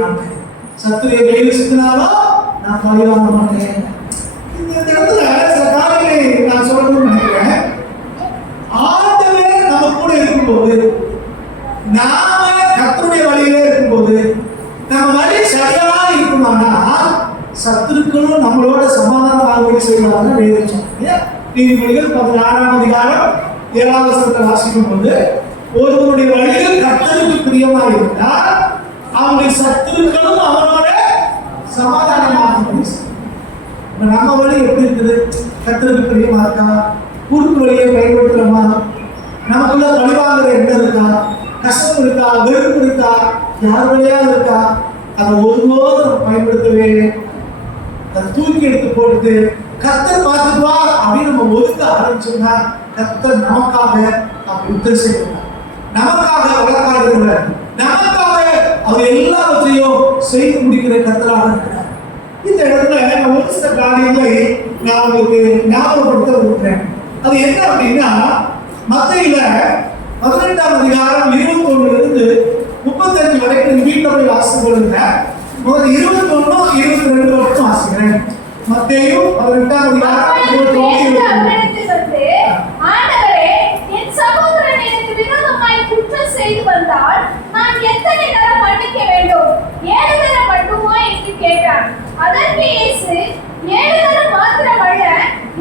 மாட்டேன். சத்துருவை கையில் சிக்கினாலும் நான் பழிவாங்க மாட்டேன். இந்த இடத்துல சில காரியங்களை நான் சொல்லணும்னு நினைக்கிறேன். ஆண்டவர் நம்ம கூட இருக்கும்போது, நாம கர்த்தருடைய வழியிலே இருக்கும்போது, நம்ம வழி சரியா இருக்குமானா சத்துருக்களும் நம்மளோட சமாதானம் ஆகும்படி செய்வாங்க. வேதம் நீதிமொழிகள் 16ஆம் அதிகாரம் 7ஆம் வசனத்தை வாசிக்கும் போது, ஒருவருடைய வழியில் கர்த்தருக்கு பிரியமாக இருந்தால் அவனுடைய சத்துருக்களும் அவனோட சமாதானமாக. நம்ம வழி எப்படி இருக்குது? கர்த்தருக்கு பிரியமா இருக்கா? குறுக்கு வழியை பயன்படுத்துறோமா? நமக்குள்ள பழிவாங்குற எண்ணம் இருக்கா? கஷ்டம் இருக்கா? வெறுப்பு இருக்கா? யார் வழியா இருக்கா? அதை ஒருபோதும் பயன்படுத்தவே, அதை தூக்கி எடுத்து போட்டு கர்த்தர் பார்த்துக்குவா அப்படின்னு நம்ம ஒதுக்க ஆரம்பிச்சோம்னா கர்த்தர் நமக்காக அவர் யுத்தம் செய்வார். நமக்காக வழக்காடுகிறவர், நமக்காக அவர் எல்லாவற்றையும் செய்து முடிக்கிற கர்த்தராக இருக்கிறார். இந்த இடத்துல நான் ஒரு சில காரியங்களை நான் உங்களுக்கு ஞாபகப்படுத்த விரும்புகிறேன். அது என்ன அப்படின்னா, மத்தேயுல 18ஆம் அதிகாரம் 21 35 வரைக்கும் வீட்டில் போய் வாசித்து கொள்ளுங்க. முதல் 21 22 வரைக்கும் வாசிக்கிறேன். மத்தேயு 18ஆம் அதிகாரம் 21 ஆண்டவரே, என் சகோதரன் எனக்கு விரோதமாய் குற்றம் செய்து வந்தால் நான் எத்தனை தரம் மன்னிக்க வேண்டும்? 7 தரம் மட்டுமா என்று கேட்டான். அதற்கு இயேசு, 7 தரம் மாத்திரமல்ல,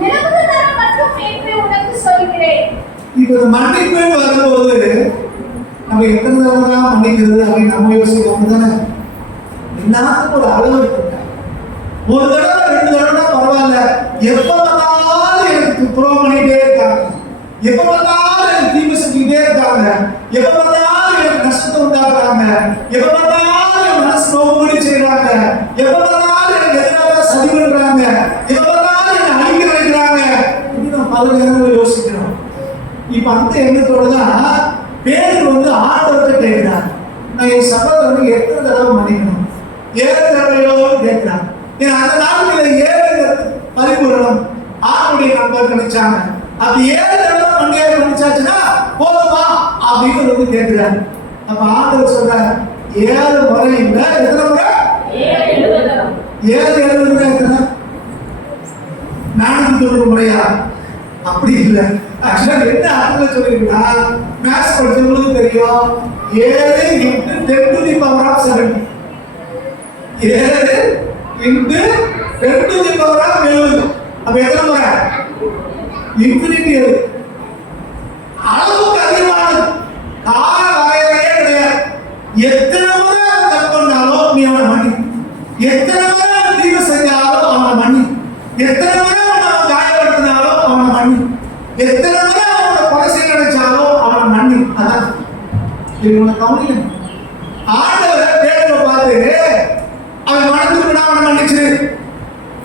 70 தரம் மட்டும் என்று உனக்கு சொல்கிறேன். இப்போ மன்னிப்பு வரும்போது நம்ம எத்தனை தடவை தான் மன்னிக்கிறது அப்படின்னு நம்ம யோசிக்கிறோம் தானே. எல்லாத்துக்கும் ஒரு அளவு இருக்கு. ஒரு தடவை 2 தடவை பரவாயில்ல, எப்ப பார்த்தாலும் எனக்கு துரோகம் பண்ணிட்டே இருக்காங்க, எப்ப பார்த்தாலும் எனக்கு தீமை செஞ்சுக்கிட்டே இருக்காங்க, எப்ப பார்த்தாலும் எனக்கு கஷ்டத்தை உண்டாக்குறாங்க, எப்ப பார்த்தாலும் என் மனசு நோக்கும்படி செய்யறாங்க, எப்ப பார்த்தாலும் எனக்கு எதிராக சதி பண்றாங்க, எப்ப பார்த்தாலும் என்னை அழிக்க நினைக்கிறாங்க. நம்ம பல நேரங்கள் யோசிக்கிறோம். இப்ப அந்த எண்ணத்தோட தான் பேதுரு ஆண்டவர்கிட்ட கேட்கிறார், நான் என் சகோதரனுக்கு எத்தனை தடவை மன்னிக்கணும்? 7 தடவையோடு கேட்கிறான். ஏன்னா அந்த நாட்களில் 7 பரிபூரணம் ஆண்டுடைய நண்பர் நினைச்சாங்க. அப்படி 7 தடவை மன்னிச்சாச்சுன்னா போதுமா அப்படின்னு கேட்கிறார். அப்ப ஆண்டவர் சொல்றார், 7 முறை இல்லை, எத்தனை முறை? 7 எத்தனை? 490 முறையா? அப்படி இல்லை. ஆக்சுவலா என்ன அர்த்தம் சொல்லிருக்கா, மேத்ஸ் படிச்சவங்களுக்கு தெரியும். 7 × 10⁻⁷. 7 × 10⁻⁷. அப்ப எத்தனை முறை? இன்ஃபினிட்டி. அளவுக்கு அதிகமானது. கால வரையறையே கிடையாது. எத்தனை முறை அவன் தப்பு பண்ணாலும் நீ அவனை மன்னி, எத்தனை முறை அவன் தீமை செஞ்சாலும் அவனை மன்னி, எத்தனை முறை அவன் காயப்படுத்தினாலும் அவனை மன்னி, எத்தனை முறை அவனை கொலை செய்ய நினைச்சாலும் அவனை மன்னி. அதான் இவனை கவனிக்கணும். ஆண்டவர் பேதுருவை பார்த்து அவன் மனதுக்கு அவனை மன்னிச்சிரு,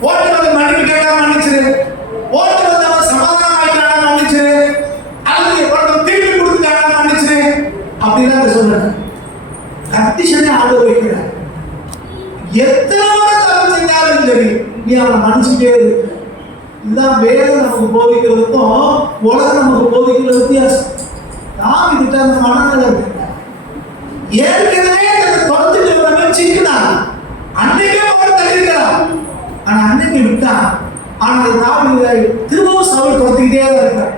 ஓட்டு வந்து மன்னிப்பு கேட்டா மன்னிச்சிரு, ஓட்டு வந்து அவன் சமாதானம் ஆயிட்டானா மன்னிச்சிரு, அல்லது ஒருத்தன் திருப்பி கொடுத்துட்டானா மன்னிச்சிரு அப்படின்னு சொல்றாங்க. கண்டிஷனே ஆண்டவர் வைக்கிறார். எத்தனை முறை தப்பு செஞ்சாலும் சரி நீ அவனை மன்னிச்சுட்டே இருக்கு. இதுதான் வேதம் நமக்கு போதிக்கிறதுக்கும் உலகம் நமக்கு போதிக்கிற வித்தியாசம். நாம் இதுட்ட அந்த மனநிலை இருக்கு. ஏற்கனவே தொடர்ந்து சிக்கலாம், அன்னைக்கே போட்டு தள்ளிருக்கலாம். ஆனா அன்னைக்கு விட்டான். ஆனால் தாவீதை திரும்பவும் சவுல் துரத்திக்கிட்டே தான் இருக்கார்,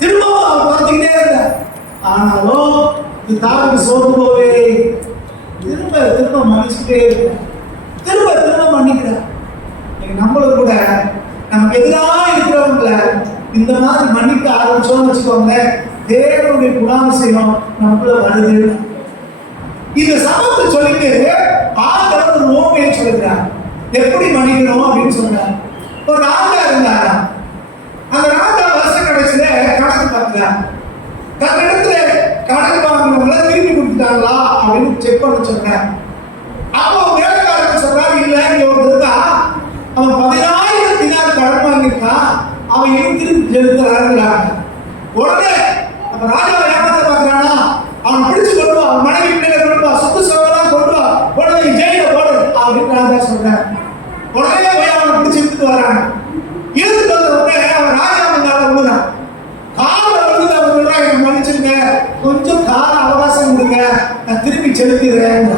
திரும்பவும் அவர் துரத்திக்கிட்டே இருக்கார். ஆனாலும் இது தாவீது சோர்ந்து போவே திரும்ப திரும்ப மன்னிச்சுட்டே இருக்கார், திரும்ப திரும்ப மன்னிக்கிறார். நம்மளும் கூட நமக்கு எதிராக இருக்கிறவங்கள இந்த மாதிரி மன்னிக்க ஆரம்பிச்சோம்னு வச்சுக்கோங்க, தேவனுடைய குணாதிசயம் நமக்குள்ள வருது. இந்த சமத்தை சொல்லிட்டு ஆண்டவர் ஒரு ஓமையை சொல்லுகிறார், எப்படி மன்னிக்கணும் அப்படின்னு சொல்றார். ஒரு ராஜா இருந்தாரா, அந்த ராஜா வருஷ கடைசியில கணக்கு பார்க்கிறார். தன்னிடத்துல கணக்கு வாங்கினவங்கள திருப்பி கொடுத்துட்டாங்களா அப்படின்னு செக் பண்ண சொல்றார். அப்போ வேலைக்காரங்க சொல்றாரு, இல்ல இங்க ஒரு இருந்தா அவன் 10,000 தினார் கடன் வாங்கியிருக்கான், அவன் இன்னும் திருப்பி செலுத்துறாங்க. உடனே அப்ப ராஜா ஏமாத்த பார்க்கிறானா, அவன் பிடிச்சு கொண்டு வா, அவன் மனைவி பிள்ளைகளை கொண்டு வா, சொத்து செலவெல்லாம் கொண்டு வா, உடனே ஜெயில போடு அப்படின்னு ராஜா சொல்றார். உடனே போய் அவனை பிடிச்சி இழுத்துட்டு வராங்க. இழுத்துட்டு வந்த உடனே அவன் ராஜா வந்தால விழுறான். கால விழுந்து அவன் சொல்றான், எனக்கு மன்னிச்சிருங்க, கொஞ்சம் கால அவகாசம் கொடுங்க, நான் திருப்பி செலுத்திடுறேன்.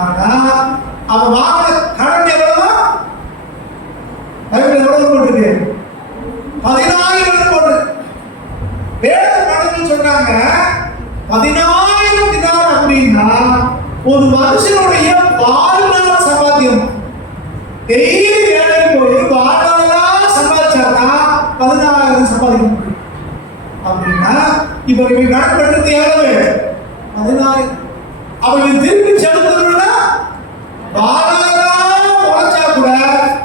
ஆனா அவன் வாங்கின கடன் எவ்வளவு? எவ்வளவு போட்டிருக்கு? 10,000 போட்டு. வேற கணக்கு சொல்றாங்க, 10,000 தினார் அப்படின்னா ஒரு மனுஷனுடைய வாழ்நாள் சம்பாத்தியம். டெய்லி வேலைக்கு போய் வாழ்நாளா சம்பாதிச்சாதான் 14,000 சம்பாதிக்க முடியும். அப்படின்னா இப்ப இவங்க கணக்கு பண்றது எவ்வளவு? 10,000. அவங்க திருப்பி செலுத்தணும்னா வாழ்நாளா உழைச்சா கூட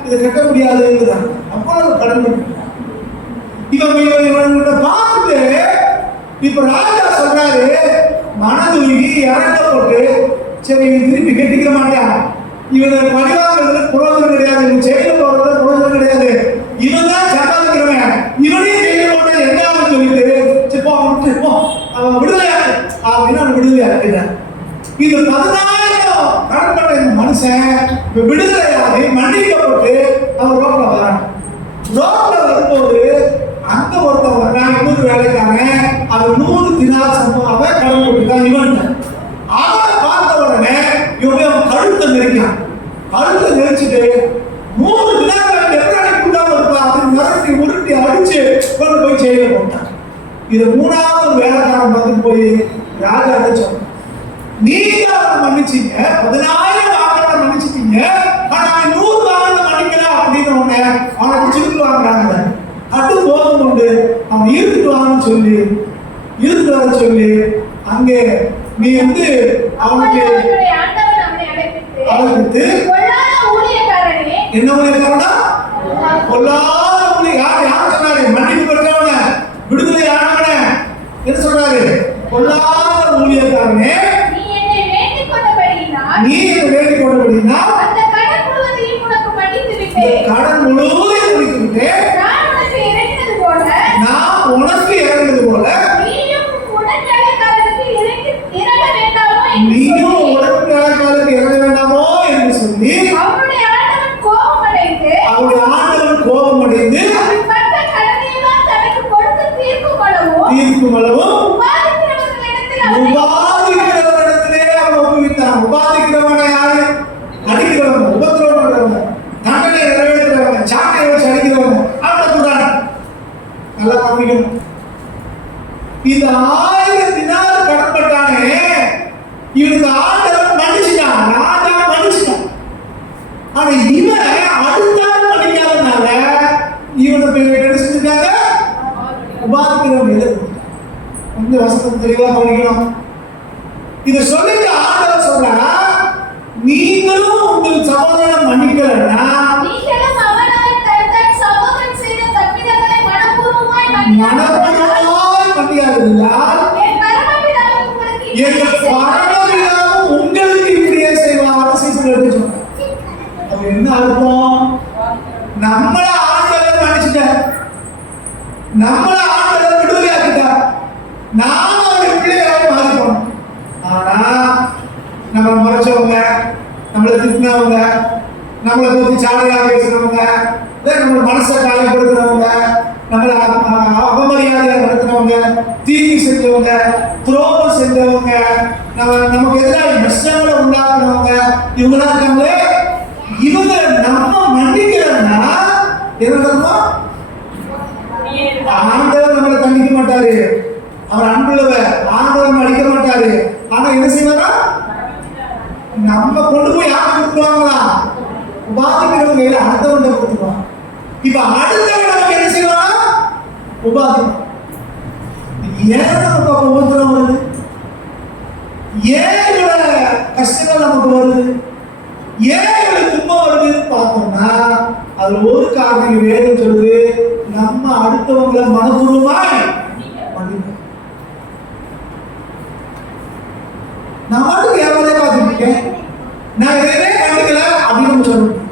இதை கட்ட முடியாதுங்கிறாங்க. அவ்வளவு கடன் பண்ணிருக்காங்க. இவங்க பார்த்துட்டு இப்ப ராஜா சொல்றாரு, மனதுருகி இறக்கப்பட்டு, சரி இவன் திருப்பி கட்டிக்க மாட்டான், இவனை பழிவாங்கிறது புரோஜனம் கிடையாது, இவன் ஜெயில போறது புரோஜனம் கிடையாது, இவன் தான் சம்பாதிக்கிறவன், இவனையும் ஜெயில போட்ட என்ன ஆகும் சொல்லிட்டு அவன் விடுதலையாரு அப்படின்னு அவன் விடுதலையாக்குறான். இது 10,000 கடன்பட்ட இந்த மனுஷன் விடுதலையாகி மன்னிக்கப்பட்டு அவன் ரோட்ல வரான். ரோட்ல வரும்போது அங்க ஒருத்தன் வர்றான், இன்னொரு வேலைக்காரன், அவன் 100 தினார் சம்பளம் கடன் போட்டுருக்கான். இவன் அவனை பார்த்த உடனே இவன் அவன் கழுத்தை நெரிக்கான். கழுத்தை நெரிச்சிட்டு 100 தினார் எப்படி கூட்டாம இருப்பா அப்படின்னு மிரட்டி உருட்டி அடிச்சு கொண்டு போய் ஜெயில போட்டான். இது 3வது வேலைக்காரன் பார்த்து போய் ராஜா சொன்னான், நீங்க அவனை மன்னிச்சீங்க, 10,000 வாங்கின மன்னிச்சிட்டீங்க, ஆனா 100 வாங்கின மன்னிக்கல அப்படின்னு உடனே அவனை பிடிச்சிட்டு வாங்குறாங்க. அது போதும் கொண்டு அவன் இழுத்துட்டு வாங்கன்னு சொல்லி இழுத்துட்டு வர சொல்லி அங்கே நீ அவனுக்கு அழைப்பித்து என்ன ஊழியக்காரனா? பொல்லாத ஊழியர். யார் சொன்னாரு? மன்னிப்பு பெற்றவன, விடுதலை ஆனவன என்ன சொல்றாரு? பொல்லாத ஊழியக்காரனே, நீ கொண்டபடியினால் நீ என்னை வேண்டிக் கொண்டபடியினால் அந்த கடன் முழுவதையும் உனக்கு மன்னித்து இந்த விட்டேன். கடன் முழுவதையும் முடித்து விட்டேன். நான் உனக்கு இறங்கினது போல நான் உனக்கு இறங்கினது போல நீயும் உன் உடன்வேலைக்காரருக்கு இறங்க வேண்டாமோ என்று நீயும் சொல்லி, உடன்பிறப்புகளுக்கு இறங்க வேண்டாமோ என்று சொல்லி அவனுடைய ஆண்டவன் கோபமடைந்து அவருடைய ஆண்டவன் கோபமடைந்து அவன் பட்ட கடனையெல்லாம் தனக்கு கொடுத்து தீர்க்கும் அளவும் தீர்க்கும் அளவும் உபாதிக்கிறவர்களிடத்தில் அவனை உபாதிக்கிறவரிடத்திலே அவன் ஒப்புவித்தான். உபாதிக்கிறவனை யாரு? அடிக்கிறவன், உபத்திரவம் பண்றவன், தண்டனை நிறைவேற்றுறவன், சாட்டையை வச்சு அடிக்கிறவன், அவனை கூடாது. நல்லா கவனிக்கணும். இந்த 1000 தினார் கடன்பட்டானே, இவனுக்கு ஆண்டவன் மன்னிச்சுட்டான், ராஜா மன்னிச்சுட்டான். ஆனா இவன் அடுத்தாலும் மன்னிக்காதனால இவனை என்ன செஞ்சுட்டாங்க? உபாதிக்கிறவன் எழுதிட்டான். கொஞ்சம் வசனம் தெளிவா கவனிக்கணும். இதை சொல்லிட்டு ஆண்டவர் சொல்றா, நீங்களும் உங்கள் சகோதரனை மன்னிக்கலன்னா நீங்களும் அவனவன் தன் சகோதரன் செய்த தப்பிதங்களை மனப்பூர்வமாய் மனப்பூர்வமாய் மன்னியாதிருந்தால் என் பரமபிதாவும் உங்களுக்கு எங்கள் பரமபிதாவும் உங்களுக்கு இப்படியே செய்வார். சீசர்கள் சொன்னார். அப்ப என்ன அர்த்தம்? நம்மள ஆண்டவர் மன்னிச்சுட்டார், நம்மள ஆண்டவர் விடுதலை ஆக்கிட்டார், நாம அவருடைய பிள்ளைகளாக மாறிப்போம். ஆனா நம்மளை முறைச்சவங்க, நம்மளை திட்டினவங்க, நம்மளை பத்தி சாலையா பேசுறவங்க, நம்ம மனசை காயப்படுத்துறவங்க, நம்மளை அவமரியாதையா நடத்துறவங்க, தீங்கு செஞ்சவங்க, துரோகம் செஞ்சவங்க, நமக்கு எதிராக நஷ்டங்களை உண்டாக்குறவங்க, இவங்கெல்லாம் இருக்காங்களே, இவங்க நம்ம மன்னிக்கிறோம்னா என்ன? ஆண்டவர் நம்மளை தண்டிக்க மாட்டாரு, அவர் அன்புள்ளவர், ஆண்டவர் அடிக்க மாட்டாரு. ஆனா என்ன செய்வாரா? நம்ம கொண்டு போய் யாரை கொடுத்துருவாங்களா? உபாதிக்கிறவங்க அடுத்தவங்க கொடுத்துருவாங்க. இப்ப அடுத்தவங்க நமக்கு என்ன செய்வாங்க? உபாதி. ஏன் நமக்கு உபத்திரம் வருது? ஏன் இவ்வளவு கஷ்டங்கள் நமக்கு வருது? ஏன் இவ்வளவு துன்பம் வருதுன்னு பார்த்தோம்னா அதுல ஒரு காரணம் வேணும் சொல்லுது, நம்ம அடுத்தவங்களை மனப்பூர்வமாய் மன்னிக்கணும். நான் மட்டும் ஏமாதே பார்த்துருக்கேன், நான் எதையுமே கண்டுக்கல அப்படின்னு சொல்லணும்.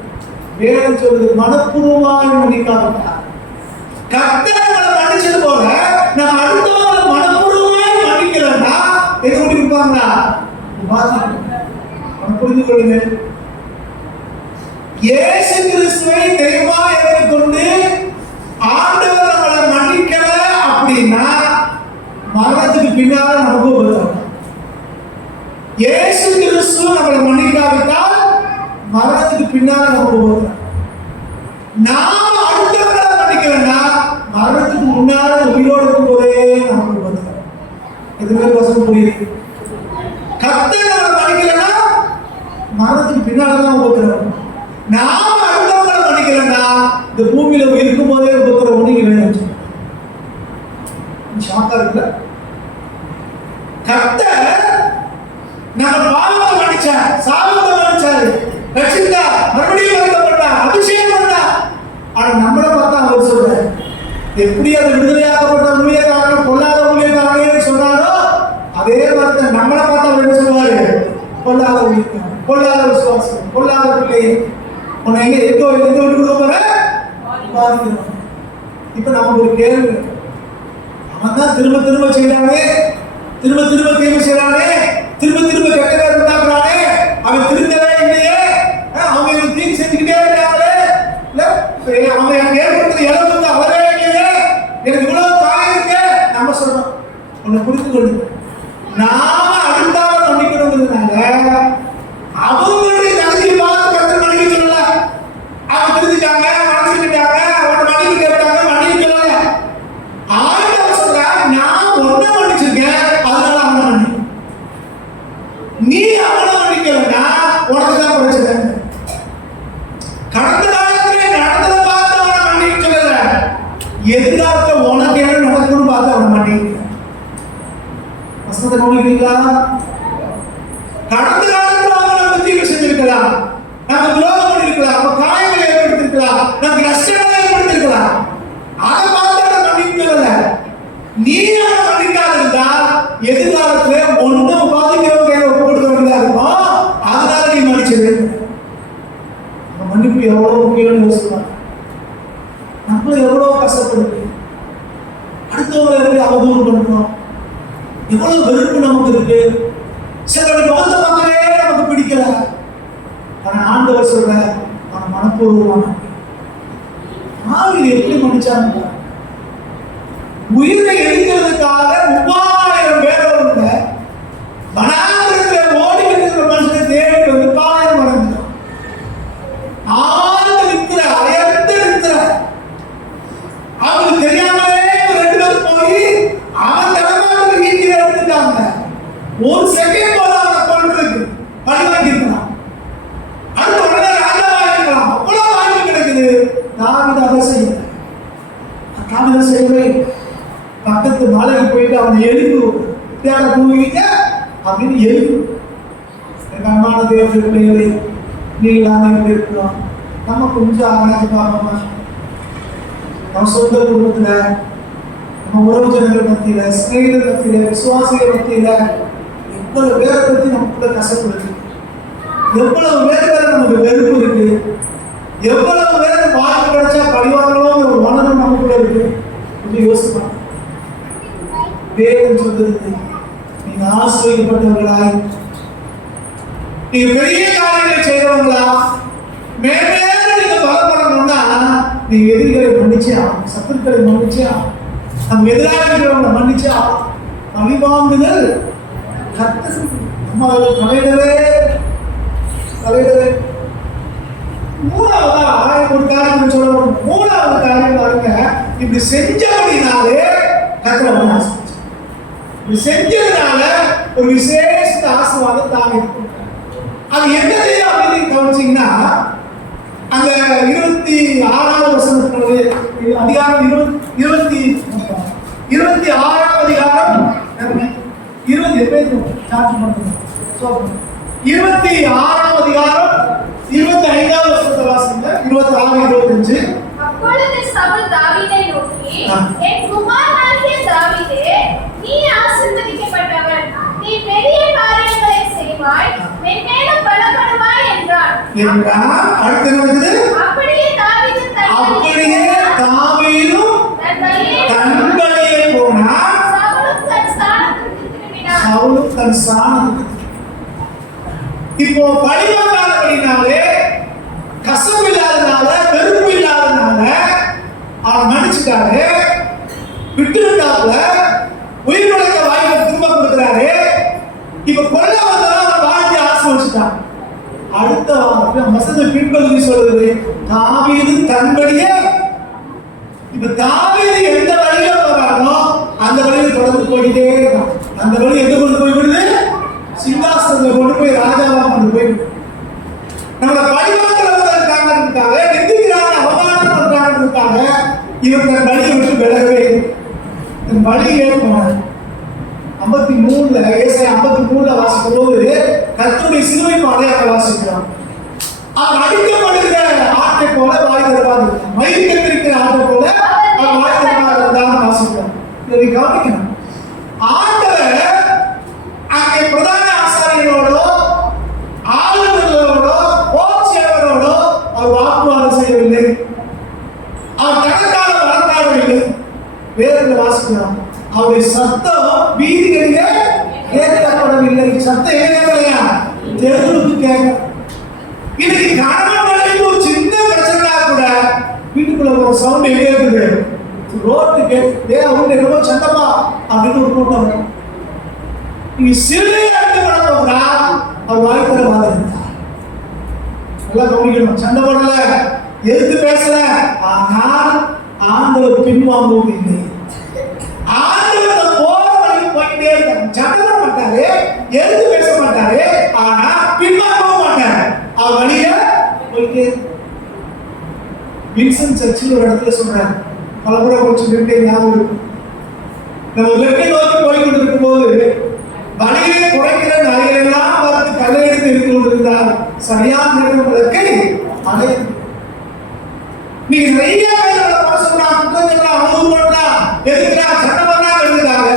வேதம் சொல்லுது, மனப்பூர்வமாய் மன்னிக்காவிட்டா கர்த்தரை மன்னிச்சது போல நான் அடுத்தவங்களை மனப்பூர்வமாய் மன்னிக்கலன்னா எது கொண்டு இருப்பாங்களா? புரிந்து கொள்ளுங்கள். இயேசு கிறிஸ்துவை தெய்வமா ஏற்றுக்கொண்டு ஆண்டவர் நம்மளை மன்னிக்கல அப்படின்னா மரணத்துக்கு பின்னால நமக்கு உபத்திரம். இயேசு கிறிஸ்து நம்மளை மன்னிக்காவிட்டால் மரணத்துக்கு பின்னால நமக்கு உபத்திரம். நாம அடுத்தவர்களை மன்னிக்கலன்னா மரணத்துக்கு முன்னால உயிரோடு இருக்கும் போதே நமக்கு உபத்திரம். எதுவுமே வசனம் புரியுது? கர்த்தர் நம்மளை மன்னிக்கலன்னா மரணத்துக்கு பின்னாலதான் உபத்திரம். நாம அடுத்தவங்களை மன்னிக்கலன்னா இந்த பூமியில இருக்கும் போதே உபத்திரம் ஒண்ணு வேணும். ஷாக்கா இருக்குல்ல? கர்த்தர் நம்ம பாவத்தை மன்னிச்சார், சாபத்தை மன்னிச்சாரு, ரட்சித்தார், மறுபடியும் வருத்தப்பட்டார், அபிஷேகம் பண்ணார். ஆனா நம்மளை பார்த்தா அவர் சொல்றார், எப்படி அது விடுதலையாக்கப்பட்ட ஊழியக்காரன் பொல்லாத ஊழியக்காரன் சொன்னாரோ அதே மாதிரி நம்மளை பார்த்தா அவர் என்ன சொல்லுவாரு? பொல்லாத ஊழியக்காரன், பொல்லாத விசுவாசம், பொல்லாத பிள்ளை, உன்னை எங்க எங்க விட்டு கொடுக்க போற? பாதிக்கிறோம். இப்ப நமக்கு ஒரு கேள்வி, அவன் தான் திரும்ப திரும்ப செய்யறானே, திரும்ப திரும்ப தீமை செய்யறானே, திரும்ப திரும்ப கெட்ட பேர் உண்டாக்குறானே, அவன் திருந்தவே இல்லையே, அவன் எனக்கு தீங்கு செஞ்சுக்கிட்டே இருக்காங்களே, அவன் எனக்கு ஏற்படுத்த இழப்பு அவரே இல்லையே, எனக்கு இவ்வளவு தாய் இருக்கு. நம்ம சொல்றோம், உன்னை புரிந்து கொள்ளுங்க. நாம அடுத்தால மன்னிக்கணுங்கிறதுனால அவங்களுடைய தகுதியை பார்த்து கருத்து மன்னிக்க சொல்லல. அவங்க திருந்திட்டாங்க, மன்னிச்சுட்டாங்க, அவங்க மன்னிப்பு கேட்டாங்க, மன்னிக்க சொல்லல. ஆண்டவர் சொல்றார், நான் ஒன்ன மன்னிச்சிருக்கேன், அதனால அவனை மன்னி. நீ அவனை மன்னிக்கலன்னா உனக்கு தான் பிரச்சனை. கடந்த காலத்துல நடந்ததை பார்த்து அவனை மன்னிக்க சொல்லல, எதிர்காலத்துல உனக்கு என்ன நடக்கும்னு பார்த்து அவனை மன்னிக்க. வசனத்தை கவனிக்கிறீங்களா? கடந்த காலத்துல அவங்க நம்ம தீமை செஞ்சிருக்கலாம், நம்ம துரோகம் பண்ணிருக்கலாம், நம்ம காயங்களை ஏற்படுத்திருக்கலாம், நமக்கு நஷ்டங்களை ஏற்படுத்திருக்கலாம். அதை பார்த்து அவனை மன்னிக்கல. நீ அவனை மன்னிக்காத இருந்தா எதிர்காலத்துல ஒன்னும் பாதிக்கிறவங்க ஒப்பு கொடுக்க வேண்டியதா இருக்கும். அதனால ஒருத்தருடைய முகத்தை பார்க்கவே நமக்கு பிடிக்கல. ஆனா ஆண்டவர் சொல்ற அவன் மனப்பூர்வமான ஆவியில் எப்படி மன்னிச்சாங்க? உயிரை எரிக்கிறதுக்காக 3000 பேரோட வனாந்திரத்தில் ஓடிக்கிட்டு இருக்கிற மனுஷனை தேடி வந்து பாளையம் மறந்துட்டான். ஆழ்ந்து நிற்கிற அயர்ந்து நிற்கிற அவங்களுக்கு தெரியாமலே 2 பேர் போய் அவன் தலைமாட்டில் வீட்டில் எடுத்துட்டாங்க. ஒரு செகண்ட் போல அவனை கொள்றதுக்கு பழி வாங்கியிருக்கலாம். அடுத்த உடனே ராஜா வாங்கிக்கலாம். அவ்வளவு வாய்ப்பு கிடைக்குது. தாவீது அதை செய்யல. தாவீது செய்யவே பக்கத்து மலைக்கு போயிட்டு அவனை எழுப்பு தேட தூங்கிக்க அப்படின்னு எழுப்பு. என் அன்பான தேவ பிள்ளைகளே, நீங்களான எப்படி இருக்கிறோம்? நம்ம கொஞ்சம் ஆராய்ச்சி பார்ப்போமா? நம்ம சொந்த குடும்பத்துல, நம்ம உறவு ஜனங்கள் மத்தியில, ஸ்நேகிதர் மத்தியில, விசுவாசிகள் மத்தியில எவ்வளவு பேரை பத்தி நமக்குள்ள கசப்பு இருக்கு, எவ்வளவு பேர் நமக்கு வெறுப்பு இருக்கு, எவ்வளவு பேருக்கு வாய்ப்பு கிடைச்சா பழிவாங்களோங்கிற ஒரு மனதும் நமக்குள்ள இருக்கு. கொஞ்சம் யோசிப்பாங்க. வேதம் சொல்றது, நீங்க ஆசிரியப்பட்டவர்களாய், நீங்க பெரிய காரியங்களை செய்தவங்களா, மேலும் நீங்க பலப்படணும்னா நீங்க எதிரிகளை மன்னிச்சா, சத்துருக்களை மன்னிச்சா, நம்ம எதிராளிகளை மன்னிச்சா, பழிவாங்குதல் நம்ம தலையிடவே. மூணாவதா ஒரு காரியம் சொல்லணும். மூணாவது காரியம் பாருங்க, இப்படி செஞ்சபடினாலே கர்த்தர் ஆசீர்வதிச்சார். இப்படி செஞ்சதுனால ஒரு விசேஷ ஆசீர்வாதம் தாங்க இருக்கும். அது என்னது அப்படின்னு கவனிச்சீங்கன்னா, அந்த 26வது வசனத்தினுடைய அதிகாரம் 26ஆம் அதிகாரம் 26ஆம் அதிகாரம் 25வது வசனத்தை வாசிங்க. 26 25. அப்பொழுது சவுல் தாவீதை நோக்கி, என் குமாரனாகிய தாவீதே, நீ ஆசீர்வதிக்கப்பட்டவன், நீ பெரிய காரியங்களை செய்வாய், மென்மேலும் பலப்படுவாய் என்றார். அடுத்து என்ன? அப்படியே தாவீது தன் வழியே போனார். சவுலும் தன் ஸ்தானத்துக்கு. இப்போ பழிவாங்காதபடினாலே, கசப்பு இல்லாதனால, வெறுப்பு இல்லாதனால அவன் மன்னிச்சுட்டாரு, விட்டு விட்டாப்புல, உயிர் நுழைக்க வாய்ப்பை திரும்ப கொடுக்குறாரு. இப்ப கொல்ல வந்தாலும் அவன் வாழ்க்கை ஆசீர்வதிச்சுட்டான். அடுத்த வசந்த பின்பகுதி சொல்றது, தாவீது தன்படியே. இப்ப தாவீது எந்த வழியில போறானோ அந்த வழியில தொடர்ந்து போயிட்டே இருக்கான். அந்த வழி எங்க கொண்டு போய் விடுது? சிங்காசனத்துல கொண்டு போய் ராஜாவா கொண்டு போய் நம்மளை பழிவாங்கிறதுக்காக, நிந்திக்கிறாங்க, அவமானம் பண்றாங்கிறதுக்காக இவன் தன் வழியை விட்டு விலகவே தன் வழியே போனார். 53ல ஏசாயா 53ல வாசிக்கும் போது கர்த்தருடைய சிலுவை பாதையாக வாசிக்கிறோம். அவன் அடிக்கப்படுகிற ஆட்டை போல வாய் திறவாது, மயிர்கத்திருக்கிற ஆட்டை போல அவன் வாய் திறவாதான் வாசிக்கிறோம். இதை கவனிக்கணும். ஆண்டவர் அங்கே பிரதான ஆசாரியரோடோ ஆளுநர்களோடோ போர்ச்சேவரோடோ அவர் வாக்குவாதம் செய்யவில்லை. அவர் தனக்காக வழக்காடவில்லை. வேதத்தில் வாசிக்கிறோம், அவருடைய சத்தம் வீதிகளிலே கேட்கப்படவில்லை. சத்தம் கேட்கலையா? தெருவுக்கு கேட்க. இன்னைக்கு கணவன் மனைவி ஒரு சின்ன பிரச்சனை கூட வீட்டுக்குள்ள ஒரு சவுண்ட் எங்கே இருக்குது? ரோட்டு கேட்டு அவங்க ரொம்ப சண்டமா அப்படின்னு ஒரு கூட்டம் வரும். நீங்க சிறுதையை அடுத்து பண்ண போகிறா அவர் வாய்க்கிற மாதிரி இருந்தார். நல்லா கவனிக்கணும். சண்டை போடல, எதிர்த்து பேசல, ஆனால் ஆண்டவர் பின்வாங்கவும் இல்லை. ஆண்டவர் போற வழி போயிட்டே இருக்காரு. சண்டை மாட்டாரு, எதிர்த்து பேச மாட்டாரு, ஆனா பின்வாங்கவும் மாட்டாரு. அவர் வழிய போயிட்டே. வின்சென்ட் சர்ச்சில் ஒரு இடத்துல சொல்றாரு, பலமுறை கொஞ்சம் நின்று ஞாபகம், நம்ம வெற்றி நோக்கி போய்கொண்டு இருக்கும் போது வழியை குறைக்கிற நகைகளெல்லாம் பார்த்து கல்லை எடுத்து இருந்து கொண்டிருந்தார். சரியான நேரம் விளக்கை அடைய. நீங்க நிறைய பேர் அனுபவம் எதுக்குறா சண்டை பண்ணா எழுதுறாங்க.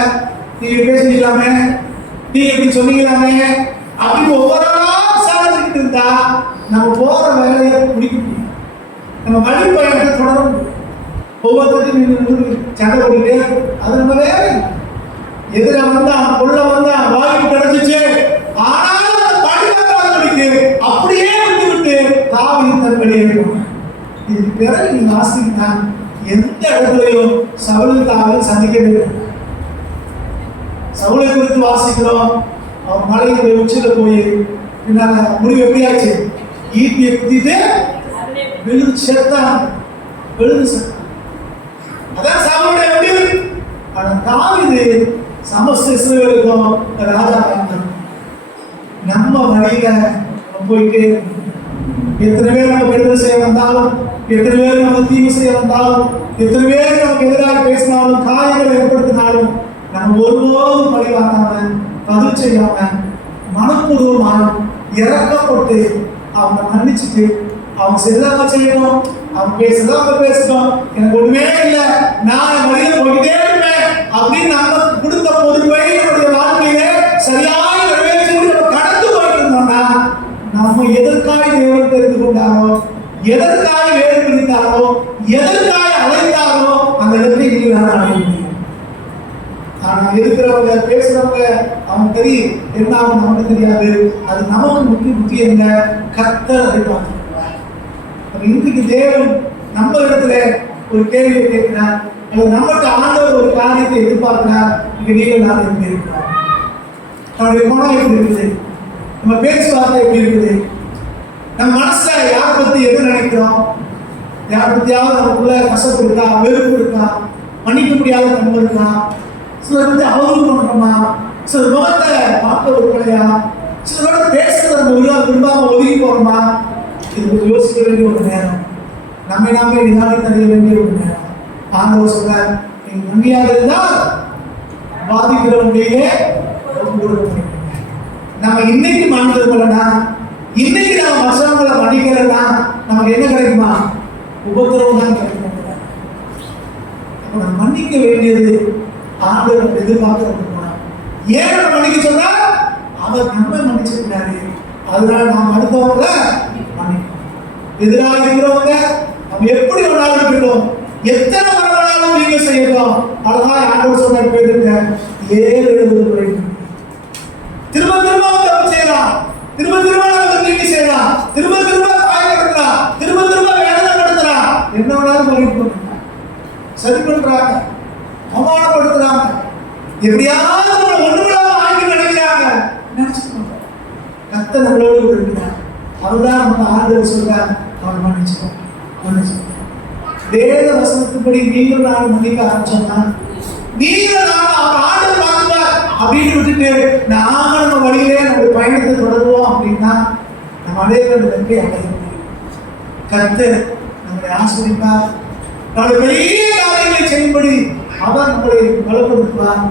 நீங்க பேசிக்கலாமே, நீங்க இப்படி சொன்னீங்களாமே அப்படி ஒவ்வொரு நாளும் சாதிச்சுட்டு இருந்தா நம்ம போற வேலையை முடிக்க முடியும். நம்ம வழி பயணத்தை தொடர முடியும். ஒவ்வொருத்தரையும் சண்டை போட்டுட்டே அது நம்ம வேலை. எதிர வந்தா உள்ள வந்தா வாய்ப்பு கிடைச்சிச்சு ஆனாலும் அந்த பழிவாங்காதபடிக்கு அப்படியே விட்டு தாவீது தன் வெளியே போனான். இதுக்கு பிறகு நீங்க வாசிங்கன்னா எந்த இடத்துலையும் சவுல் தாவீது சந்திக்கவே இல்லை. சவுலை குறித்து வாசிக்கிறோம், அவன் மலையினுடைய உச்சியில போய் பின்னால முடிவு எப்படியாச்சு, ஈட்டியை குத்திட்டு விழுந்து செத்தான். அதான் சவுலுடைய முடிவு. ஆனா தாவீது சமஸ்த இஸ்ரவேலுக்கும் ராஜா ஆனான். நம்ம வழியில போயிட்டு எத்தனை பேர் நம்ம கெடுதல் செய்ய வந்தாலும், எத்தனை பேர் நம்ம தீமை செய்ய வந்தாலும், எத்தனை பேர் நமக்கு எதிராக பேசினாலும், காயங்களை ஏற்படுத்தினாலும் நம்ம ஒருபோதும் பழி வாங்காம, பதில் செய்யாம, மனப்பூர்வமா இறக்கப்பட்டு அவங்க மன்னிச்சுட்டு அவங்க செல்லாம செய்யணும். அவங்க பேசுறதா பேசணும், எனக்கு ஒண்ணுமே இல்லை, நான் என் வழியில போயிட்டே இருப்பேன் அப்படின்னு நம்ம கொடுத்த பொறுப்பை நம்முடைய வாழ்க்கையில சரியாக நிறைவேற்றி நம்ம கடந்து போயிட்டு இருந்தோம்னா, நம்ம எதற்காக தேவன் தெரிந்து கொண்டாரோ, எதற்காக வேறு பிடித்தாரோ, எதற்காக அழைத்தாரோ அந்த இடத்தை நீங்கள் அடைய முடியும். ஆனா இருக்கிறவங்க பேசுறவங்க அவங்க தெரியும் என்ன ஆகும் நமக்கு தெரியாது. அது நமக்கு முக்கியம் என்ன, கர்த்தர் அறிவார். இன்றைக்கு தேவன் நம்ம இடத்துல ஒரு கேள்வியை கேட்கிறார், நம்மகிட்ட ஆண்டவர் ஒரு காரியத்தை எதிர்பார்க்கிறார். இங்க நீங்கள் நான் எப்படி இருக்கிறோம், நம்முடைய குணம் எப்படி இருக்குது, நம்ம பேச்சுவார்த்தை எப்படி இருக்குது, நம்ம மனசுல யாரை பத்தி எது நினைக்கிறோம், யாரை பத்தியாவது நமக்குள்ள கசப்பு இருக்கா, வெறுப்பு இருக்கா, மன்னிக்க முடியாத தன்மை இருக்கா, சிலர் வந்து அவதூறு பண்றோமா, சிலர் முகத்தை பார்க்க விரும்பலையா, சிலரோட பேசுறத நம்ம விரும்பாம ஒதுங்கி போறோமா, இது யோசிக்க வேண்டிய ஒரு நேரம், நம்மை நாமே நிதானித்து அறிய வேண்டிய ஒரு நேரம். ஆண்டவர் சொல்றார், நீங்க நன்மையாக இருந்தால் பாதிக்கிறவங்களே நம்ம இன்னைக்கு மன்னிக்கிறோம்னா, இன்னைக்கு நம்ம மற்றவங்களை மன்னிக்கிறோம்னா நமக்கு என்ன கிடைக்குமா, உபத்திரவம் தான் கிடைக்கும். நம்ம மன்னிக்க வேண்டியது ஆண்டவர் எதிர்பார்க்கிறோம். ஏன் நம்ம மன்னிக்க சொன்னா, அவர் நம்ம மன்னிச்சிருக்கிறாரு, அதனால நாம் அடுத்தவங்க மன்னிக்கணும். எதிராக இருக்கிறவங்க நம்ம எப்படி வேணாலும் இருக்கட்டும், எத்தனை வேணாலும் நீங்க செய்யலாம். அழகா ஆண்டவர் சொன்ன போயிட்டு 7 முறை திரும்ப திரும்ப தப்பு செய்யலாம், திரும்ப திரும்ப நம்ம நீங்க செய்யலாம், திரும்ப திரும்ப காயப்படுத்தலாம், திரும்ப திரும்ப வேதனைப்படுத்தலாம், என்ன வேணாலும் மன்னிக்கணும். சரி பண்றாங்க, அவமானப்படுத்துறாங்க, எப்படியாவது ஒண்ணுமில்லாம ஆக்கி நினைக்கிறாங்க. கர்த்தர் நம்மளோடு இருக்கிறார். அவர்தான் நம்ம ஆண்டவர் சொல்றார், அவன் மன்னிச்சுக்கோ மன்னிச்சுக்கோ. வேத வசனத்துப்படி நீங்கள் நான் மன்னிக்க ஆரம்பிச்சோம்னா, நீங்கள் நான் அவர் ஆண்டவர் பார்த்துவார் அப்படின்னு விட்டுட்டு நாம நம்ம வழியிலே நம்ம பயணத்தை தொடருவோம் அப்படின்னா நம்ம அடைய வேண்டிய வெற்றியை அடைய முடியும். கர்த்தர் நம்மளை ஆசீர்வதிப்பார். நம்முடைய பெரிய காரியங்களை செய்யும்படி அவர் நம்மளை பலப்படுத்துவார்.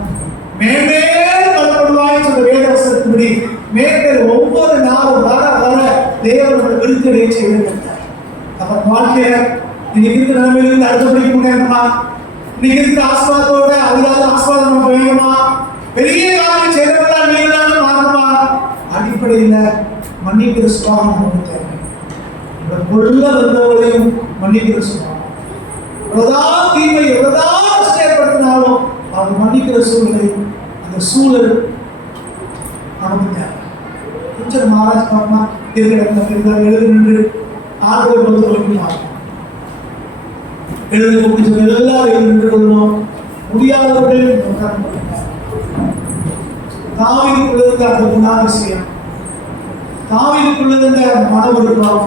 மேன்மேல் பலப்படுவாய் சொல்ற வேத வசனத்தின்படி மேன்மேல் ஒவ்வொரு நாளும் வர வர தேவனோட விருத்தியை செய்திருக்கிறார். அவர் வாழ்க்கைய இன்னைக்கு இருக்கிற நிலைமையிலிருந்து அடுத்தபடிக்கு முன்னேறணுமா, இன்னைக்கு இருக்கிற ஆஸ்வாதத்தோட அதிகாத ஆஸ்வாதம் நம்ம வேணுமா, பெரிய காரியம் செய்யறவர்களால் நீங்களாலும் மாறணுமா, அடிப்படையில் மன்னிக்கிற சுபாவம் நமக்கு தேவை. கொள்ள வந்தவர்களையும் மன்னிக்கிற சுபாவம், எவ்வளவுதான் தீமை எவ்வளவுதான் ஏற்படுத்தினாலும் அவர் மன்னிக்கிற சூழ்நிலை, அந்த சூழல் நமக்கு தேவை. கொஞ்சம் மகாராஜ் பாப்பா இருக்கிற எழுது நின்று ஆதரவு பார்க்கணும். எழுத முடிஞ்ச எல்லாரும் நின்று கொள்ளணும், முடியாதவர்கள் தாவீதுக்குள்ள இருந்த அந்த குணாதிசயம், தாவீதுக்குள்ள இருந்த மன விருப்பம்,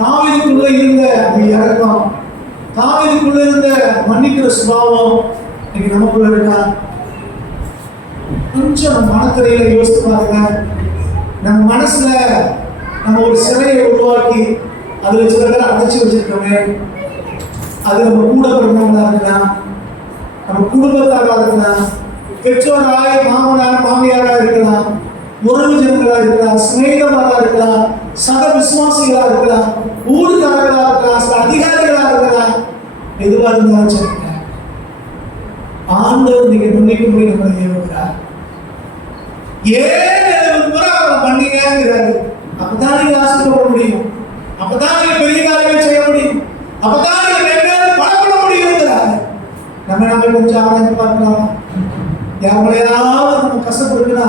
தாவீதுக்குள்ள இருந்த அந்த இறக்கம், தாவீதுக்குள்ள இருந்த மன்னிக்கிற சுபாவம் இன்னைக்கு நமக்குள்ள இருக்கா? கொஞ்சம் மனத்திரையில யோசித்து பாருங்க. நம்ம மனசுல நம்ம ஒரு சிலையை உருவாக்கி அதுல சில பேர் அடைச்சி வச்சிருக்கோமே, அது நம்ம கூட பிறந்தவங்களா இருக்கலாம், நம்ம குடும்பத்தாரா இருக்கலாம், பெற்றோராய் மாமனார் மாமியாரா இருக்கலாம், உறவு ஜனங்களா இருக்கலாம், சிநேகிதமாரா இருக்கலாம், சக விசுவாசிகளா இருக்கலாம், ஊருக்காரர்களா இருக்கலாம், சில அதிகாரிகளா இருக்கலாம், எதுவா இருந்தாலும் சரி ஆண்டவர் நீங்க மன்னிக்க முடியும் நம்மளை ஏவுகிறார். ஏன் முறை அவரை மன்னிக்கிறாரு, அப்பதான் நீங்க ஆசீர்வதிக்கப்பட முடியும், அப்பதான் நீங்க பெரிய காரியங்கள் செய்ய முடியும், அப்பதான் நீங்க பலப்பட முடியுங்கிறாரு. நம்ம கொஞ்சம் ஆராய்ச்சி பார்க்கலாம். யாரையாவது நம்ம கஷ்டப்படுதுன்னா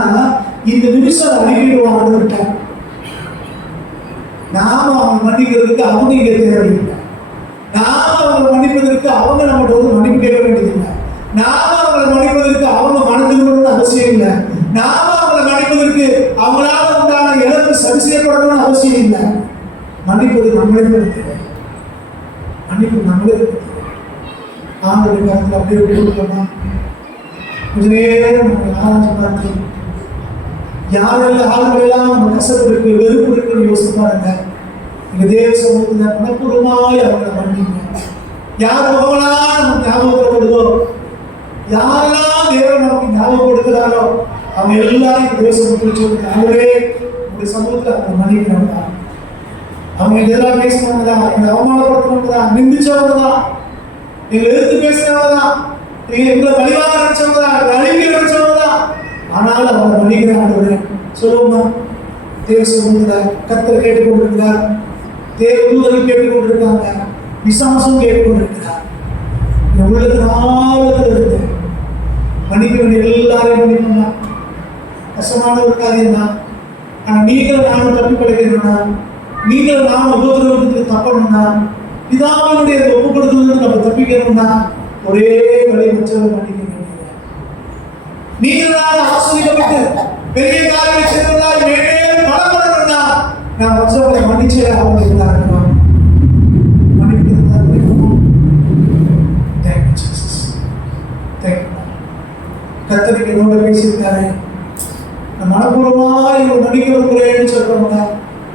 இந்த நிமிஷம் அறிக்கையிடுவோம் ஆண்டவர்கிட்ட. நாம அவங்க மன்னிக்கிறதுக்கு அவங்க இங்க தேவையில்லை. நாம அவங்க மன்னிப்பதற்கு அவங்க நம்மகிட்ட வந்து மன்னிப்பு கேட்க வேண்டியதில்லை. நாம அவங்களை மன்னிப்பதற்கு அவங்க மனதில் அவசியம் இல்லை. நாம அவங்களை மன்னிப்பதற்கு அவங்களால உண்டான இழப்பு சரி செய்யப்படணும்னு அவசியம் இல்லை. மன்னிப்பது நம்மளே இருக்கிறது. மன்னிப்பு நம்மளே இருக்கிறது. ஆண்டவருடைய கருத்தில் அப்படியே விட்டு கொடுக்கணும். கொஞ்ச நேரம் நம்ம ஆராய்ச்சி பார்த்து யாரெல்லாம் ஆளுங்களெல்லாம் நம்ம கசப்பு இருக்கு, வெறுப்பு இருக்குன்னு யோசிச்சு பாருங்க. எங்க தேவ சமூகத்துல மனப்பூர்வமாய் அவங்களை மன்னிங்க. யார் முகமெல்லாம் நமக்கு ஞாபகப்படுதோ, யாரெல்லாம் தேவன் நமக்கு ஞாபகப்படுத்துறாரோ அவங்க எல்லாரும் தேவ சமூகத்தில் சொல்லுங்க, அவரே உங்களுடைய சமூகத்துல அவங்க மன்னிக்கிறாங்க. அவங்க எதெல்லாம் பேசினவங்க தான், எங்களை அவமானப்படுத்தினவங்க தான், நிந்திச்சவங்க தான், எங்களை எதிர்த்து பேசினவங்க தான், எங்களை பழிவாக நினைச்சவங்க தான், அழிக்க நினைச்சவங்க தான். ஆனால் அவங்க மன்னிக்கிறாங்க. சொல்லுவோமா? தேவ சமூகத்துல கர்த்தர் கேட்டுக்கொண்டிருக்கிறார். தேவ தூதர்கள் கேட்டுக்கொண்டிருக்காங்க. விசுவாசம் கேட்டுக்கொண்டிருக்கிறார். உள்ளத்துல ஆழத்துல இருக்கு மன்னிக்க வேண்டிய எல்லாரையும் மன்னிக்கணும்னா கஷ்டமான ஒரு காரியம் தான். ஆனா நீங்கள் நானும் தப்பி படைக்கணும்னா, நீங்கள் நானும் உபதிரவத்துக்கு தப்பணும்னா, பிதாவினுடைய ஒப்பு கொடுத்தது நம்ம தப்பிக்கணும்னா ஒரே வழி மற்றவர் மன்னிக்க வேண்டியது. நீங்கள் நான் ஆசிரியப்பட்டு பெரிய காரியம் செய்வதால் மேலும் பலப்படணும்னா நான் மற்றவர்களை மன்னிச்சே அவங்க இருக்கிறார்கள். மன்னிக்கிறது தான் கிடைக்கும். Thank you Jesus. தேங்க்யூ. கர்த்தர் என்னோட பேசியிருக்காரு. நான் மனப்பூர்வமாக இவங்க மன்னிக்க விரும்புகிறேன்னு சொல்றவங்க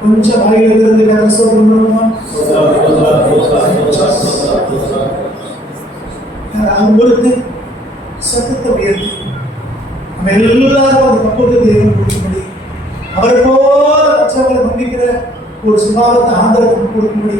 கொஞ்சம் வாயில இருந்து கதை சொல்லணுமா? அவங்களுக்கு சத்தத்தை உயர்த்தி நம்ம எல்லாரும் அந்த பக்குவத்தை தேவன் கொடுக்கும்படி, அவரை போல மற்றவங்களை மன்னிக்கிற ஒரு சுபாவத்தை ஆண்டவருக்கு கொடுக்கும்படி